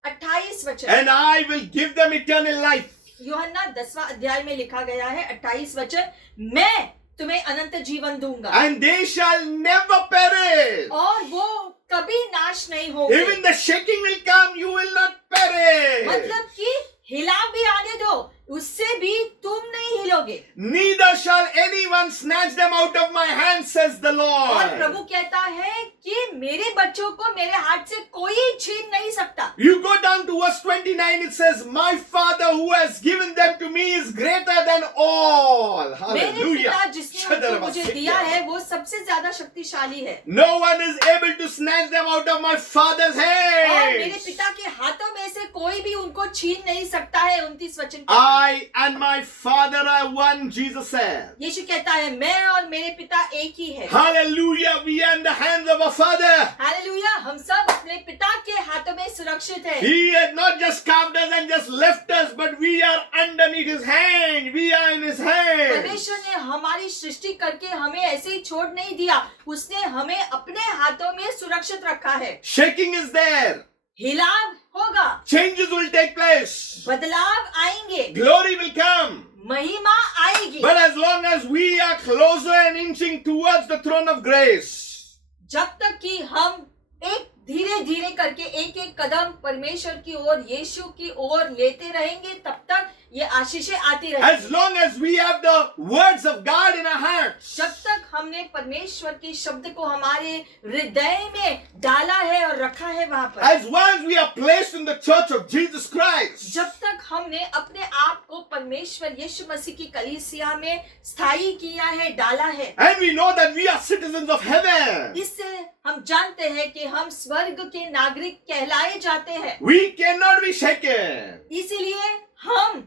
28 वचन, And I will give them eternal life. यूहन्ना 10वां अध्याय में लिखा गया है 28 वचन, मैं तुम्हें अनंत जीवन दूंगा And they shall never perish. और वो कभी नाश नहीं होंगे। Even the shaking will come, you will not perish. मतलब कि हिला भी आने दो, उससे भी तुम नहीं हिलोगे। Neither shall anyone snatch them out of my hand, says the और Lord. प्रभु कहता है कि मेरे बच्चों को मेरे हाथ से कोई छीन नहीं सकता। You go down to verse 29, it says, my Father who has given them to me is greater than all. मेरे पिता Hallelujah. जिसने उनको मुझे दिया है वो सबसे ज्यादा शक्तिशाली है No one is able to snatch them out of my Father's और मेरे hand. पिता के हाथों में से कोई भी उनको छीन नहीं सकता है। 29 वचन कहता है। I and my Father are one, Jesus said. यीशु कहता है मैं और मेरे पिता एक ही है। Hallelujah, we are in the hands of our Father. Hallelujah, हम सब अपने पिता के हाथों में सुरक्षित हैं। He has not just carved us and just left us, but we are underneath His hand. We are in His hand. परमेश्वर ने हमारी सृष्टि करके हमें ऐसे ही छोड़ नहीं दिया, उसने हमें अपने हाथों में सुरक्षित रखा है। Shaking is there. हिलाव होगा, Changes will take place. बदलाव आएंगे, Glory will come. महिमा आएगी। But as long as we are closer and inching towards the throne of grace, जब तक कि हम एक धीरे धीरे करके एक एक कदम परमेश्वर की ओर, यीशु की ओर लेते रहेंगे, तब तक ये आशीषें आती as रहेंगी। long as we have the words of God in our hearts, जब तक हमने परमेश्वर के शब्द को हमारे हृदय में डाला है और रखा है वहां पर, as once we are placed in the church of Jesus Christ, जब तक हमने अपने आप को परमेश्वर यीशु मसीह की कलीसिया में स्थायी किया है, डाला है, and we know that we are citizens of heaven, इससे हम जानते हैं कि हम स्वर्ग के नागरिक कहलाए जाते हैं। we cannot be shaken. इसीलिए हम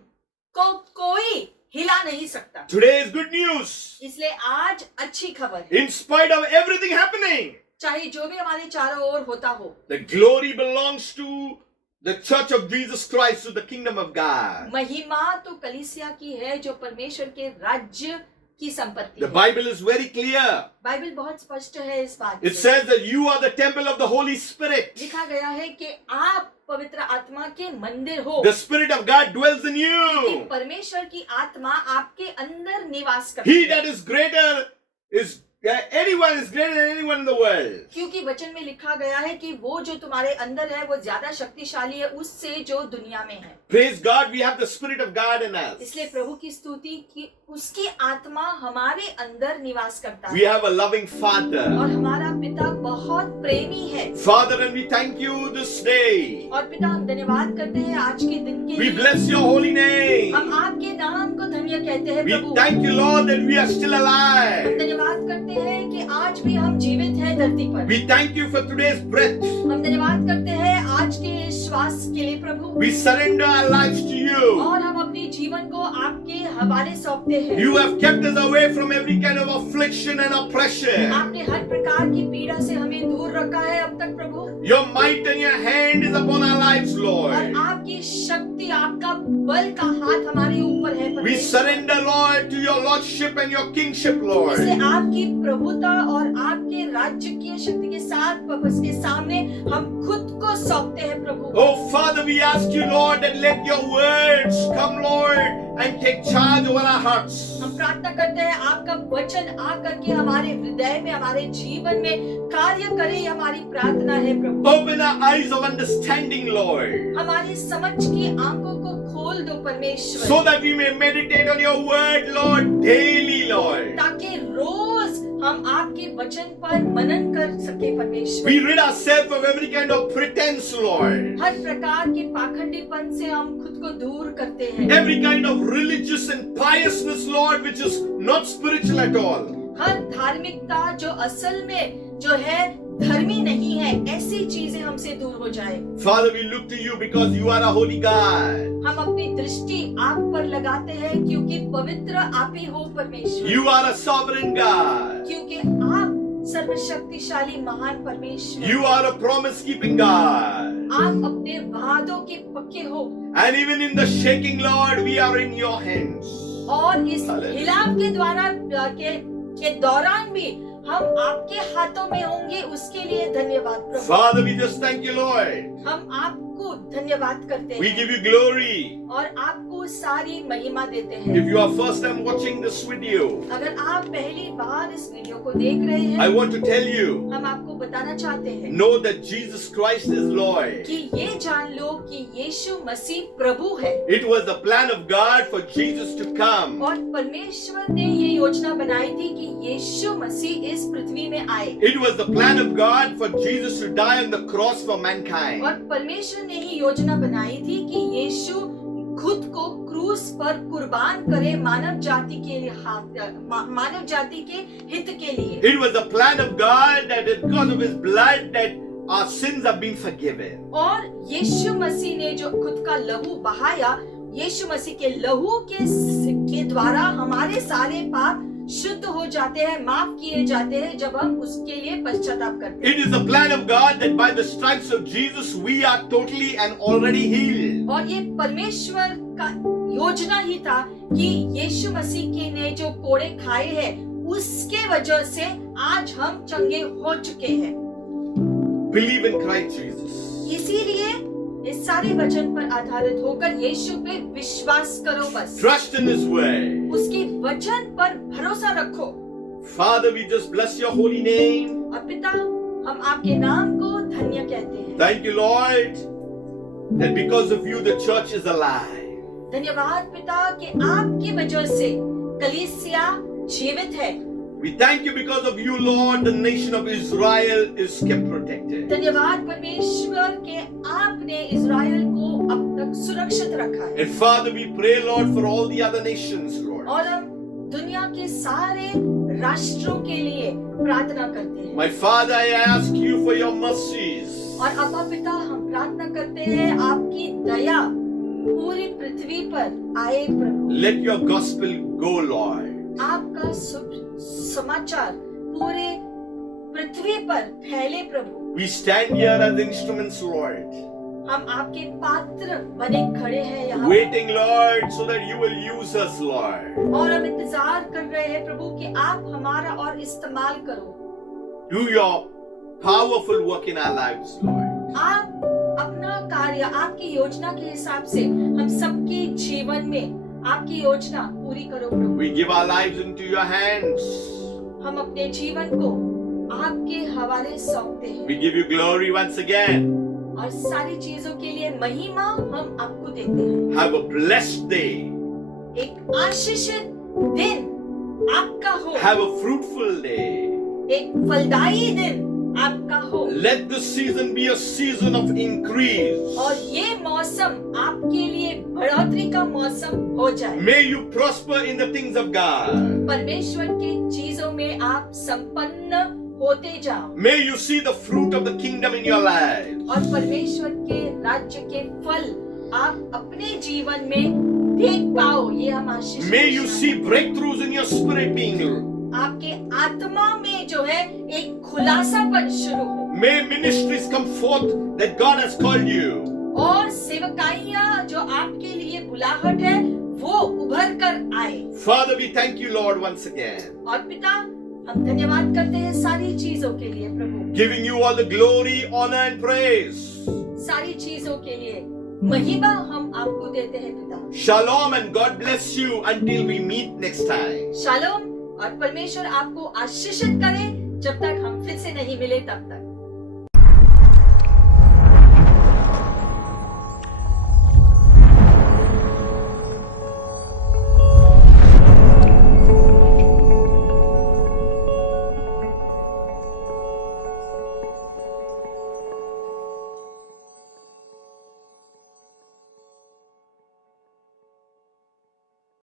को कोई हिला नहीं सकता। Today is good news. इसलिए आज अच्छी खबर है, In spite of everything happening, चाहे जो भी हमारे चारों ओर होता हो, the glory belongs to the church of Jesus Christ, to the kingdom of God. महिमा तो कलीसिया की है जो परमेश्वर के राज्य की संपत्ति The है। Bible is very clear. Bible बहुत स्पष्ट है इस बात It से। says that you are the temple of the Holy Spirit. लिखा गया है कि आप पवित्र आत्मा के मंदिर हो, The Spirit of God dwells in कि you. परमेश्वर की आत्मा आपके अंदर निवास करती He है। that is greater is anyone is greater than anyone in the world. क्योंकि वचन में लिखा गया है कि वो जो तुम्हारे अंदर है वो ज्यादा शक्तिशाली है उससे जो दुनिया में है। Praise God, we have the Spirit of God in us. इसलिए प्रभु की स्तुति कि उसकी आत्मा हमारे अंदर निवास करता We है have a loving Father. और हमारा पिता बहुत प्रेमी है। Father, and we thank you this day. और पिता हम धन्यवाद करते हैं आज के दिन के We लिए। bless your holy name. हम आपके नाम को धन्य कहते हैं We Prabhu. thank you, Lord, that we are still हम alive. धन्यवाद करते हैं कि आज भी हम जीवित हैं धरती पर। We thank you for today's breath. हम धन्यवाद करते हैं आज के श्वास के लिए प्रभु। We surrender our lives to you. और हम अपने जीवन को आपके हवाले सौंपते हैं। You have kept us away from every kind of affliction and oppression. आपने हर प्रकार की पीड़ा से हमें दूर रखा है अब तक प्रभु। Your might and your hand is upon our lives, और Lord. आपकी शक्ति, आपका बल का हाथ हमारे ऊपर है We परमेश्वर। surrender, Lord, to your lordship and your kingship, Lord. इसलिए आपकी प्रभुता और आपके राज्य की शक्ति के साथ प्रभु के सामने हम खुद को सौंपते हैं प्रभु। Oh, Father, we ask you, Lord, that let your words come, Lord, and take charge over our hearts. हम प्रार्थना करते हैं आपका वचन आकर के हमारे हृदय में, हमारे जीवन में कार्य करे, ये हमारी प्रार्थना है प्रभु। Open our eyes of understanding, Lord, हमारी समझ की आंखों को खोल दो परमेश्वर, so that we may meditate on your word, Lord, daily, Lord. ताकि रोज हम आपके वचन पर मनन कर सके परमेश्वर। We rid ourselves of every kind of pretense, Lord. हर प्रकार के पाखंडीपन से हम खुद को दूर करते हैं। Every kind of religious and piousness, Lord, which is not spiritual at all. हर धार्मिकता जो असल में जो है धर्मी नहीं है, ऐसी चीजें हमसे दूर हो जाए। Father, we look to you because you are a holy God. हम अपनी दृष्टि आप पर लगाते हैं क्योंकि पवित्र आप ही हो परमेश्वर। You are a sovereign God. क्योंकि आप सर्वशक्तिशाली महान परमेश्वर। You are a promise-keeping God. आप अपने वादों के पक्के हो। And even in the shaking, Lord, we are in your hands. और इस Hallelujah. हिलाव के द्वारा के दौरान भी हम आपके हाथों में होंगे, उसके लिए धन्यवाद प्रभु। Father, we just thank you, Lord. हम आपको धन्यवाद करते We हैं give you glory. और आपको सारी महिमा देते If हैं। you are first time watching this video, अगर आप पहली बार इस वीडियो को देख रहे I हैं, want to tell you, हम आपको बताना चाहते हैं know that Jesus Christ is Lord. कि ये जान लो कि यीशु मसीह प्रभु है It was the plan of God for Jesus to come. और परमेश्वर ने ये योजना बनाई थी कि यीशु मसीह इस पृथ्वी में आए। It was the plan of God for Jesus to die on the cross for mankind. और परमेश्वर ने ही योजना बनाई थी कि यीशु खुद को क्रूस पर कुर्बान करे मानव जाति के लिए, मानव जाति के हित के लिए। It was the plan of God that because of His blood that our sins have been forgiven. और यीशु मसीह ने जो खुद का लहू बहाया, यीशु मसीह के लहू के द्वारा हमारे सारे पाप शुद्ध हो जाते हैं, माफ किए जाते हैं जब हम उसके लिए पश्चाताप करते हैं। It is the plan of God that by the stripes of Jesus we are totally and already healed. और ये परमेश्वर का योजना ही था कि यीशु मसीह के ने जो कोड़े खाए हैं उसके वजह से आज हम चंगे हो चुके हैं। Believe in Christ Jesus. इसीलिए इस सारे वचन पर आधारित होकर यीशु पे विश्वास करो बस। Trust in His word. उसके वचन पर भरोसा रखो। Father, we just bless your holy name. और पिता, हम आपके नाम को धन्य कहते हैं। Thank you, Lord, that because of you the church is alive. धन्यवाद पिता कि आपकी वजह से कलीसिया जीवित है। We thank you because of you, Lord, the nation of Israel is kept protected. धन्यवाद परमेश्वर के आपने इज़राइल को अब तक सुरक्षित रखा है। And Father, we pray, Lord, for all the other nations, Lord. और हम दुनिया के सारे राष्ट्रों के लिए प्रार्थना करते हैं। My Father, I ask you for your mercies. और अब्बा पिता, हम प्रार्थना करते हैं आपकी दया पूरी पृथ्वी पर आए प्रभु। Let your gospel go, Lord. आपका समाचार पूरे पृथ्वी पर फैले प्रभु। We stand here as instruments, Lord, हम आपके पात्र बने खड़े हैं यहाँ waiting, Lord, so that you will use us, Lord. और हम इंतजार कर रहे हैं प्रभु कि आप हमारा और इस्तेमाल करो। Do your powerful work in our lives, Lord. आप अपना कार्य आपकी योजना के हिसाब से हम सबके जीवन में आपकी योजना पूरी करो प्रभु। We give our lives into your hands. हम अपने जीवन को आपके हवाले सौंपते हैं We give you glory once again. और सारी चीजों के लिए महिमा हम आपको देते हैं। Have a blessed day. एक आशीषित दिन आपका हो, Have a fruitful day. एक फलदायी दिन आपका हो Let this season be a season of increase. और ये मौसम आपके लिए बढ़ोतरी का मौसम हो जाए। May you prosper in the things of God. परमेश्वर की चीजों में आप संपन्न होते जाओ May you see the fruit of the kingdom in your life. और परमेश्वर के राज्य के फल आप अपने जीवन में देख पाओ। ये हम आशीष May you see breakthroughs in your spirit being. आपके आत्मा में जो है एक खुलासापन शुरू हो May ministries come forth that God has called you. और सेवकाइयां जो आपके लिए बुलाहट है वो उभर कर आए। Father, we thank you, Lord, once again, और पिता, हम धन्यवाद करते हैं सारी चीजों के लिए प्रभु, giving you all the glory, honor, and praise. सारी चीजों के लिए महिमा हम आपको देते हैं पिता। Shalom and God bless you until we meet next time. Shalom और परमेश्वर आपको आशीषित करे जब तक हम फिर से नहीं मिले तब तक।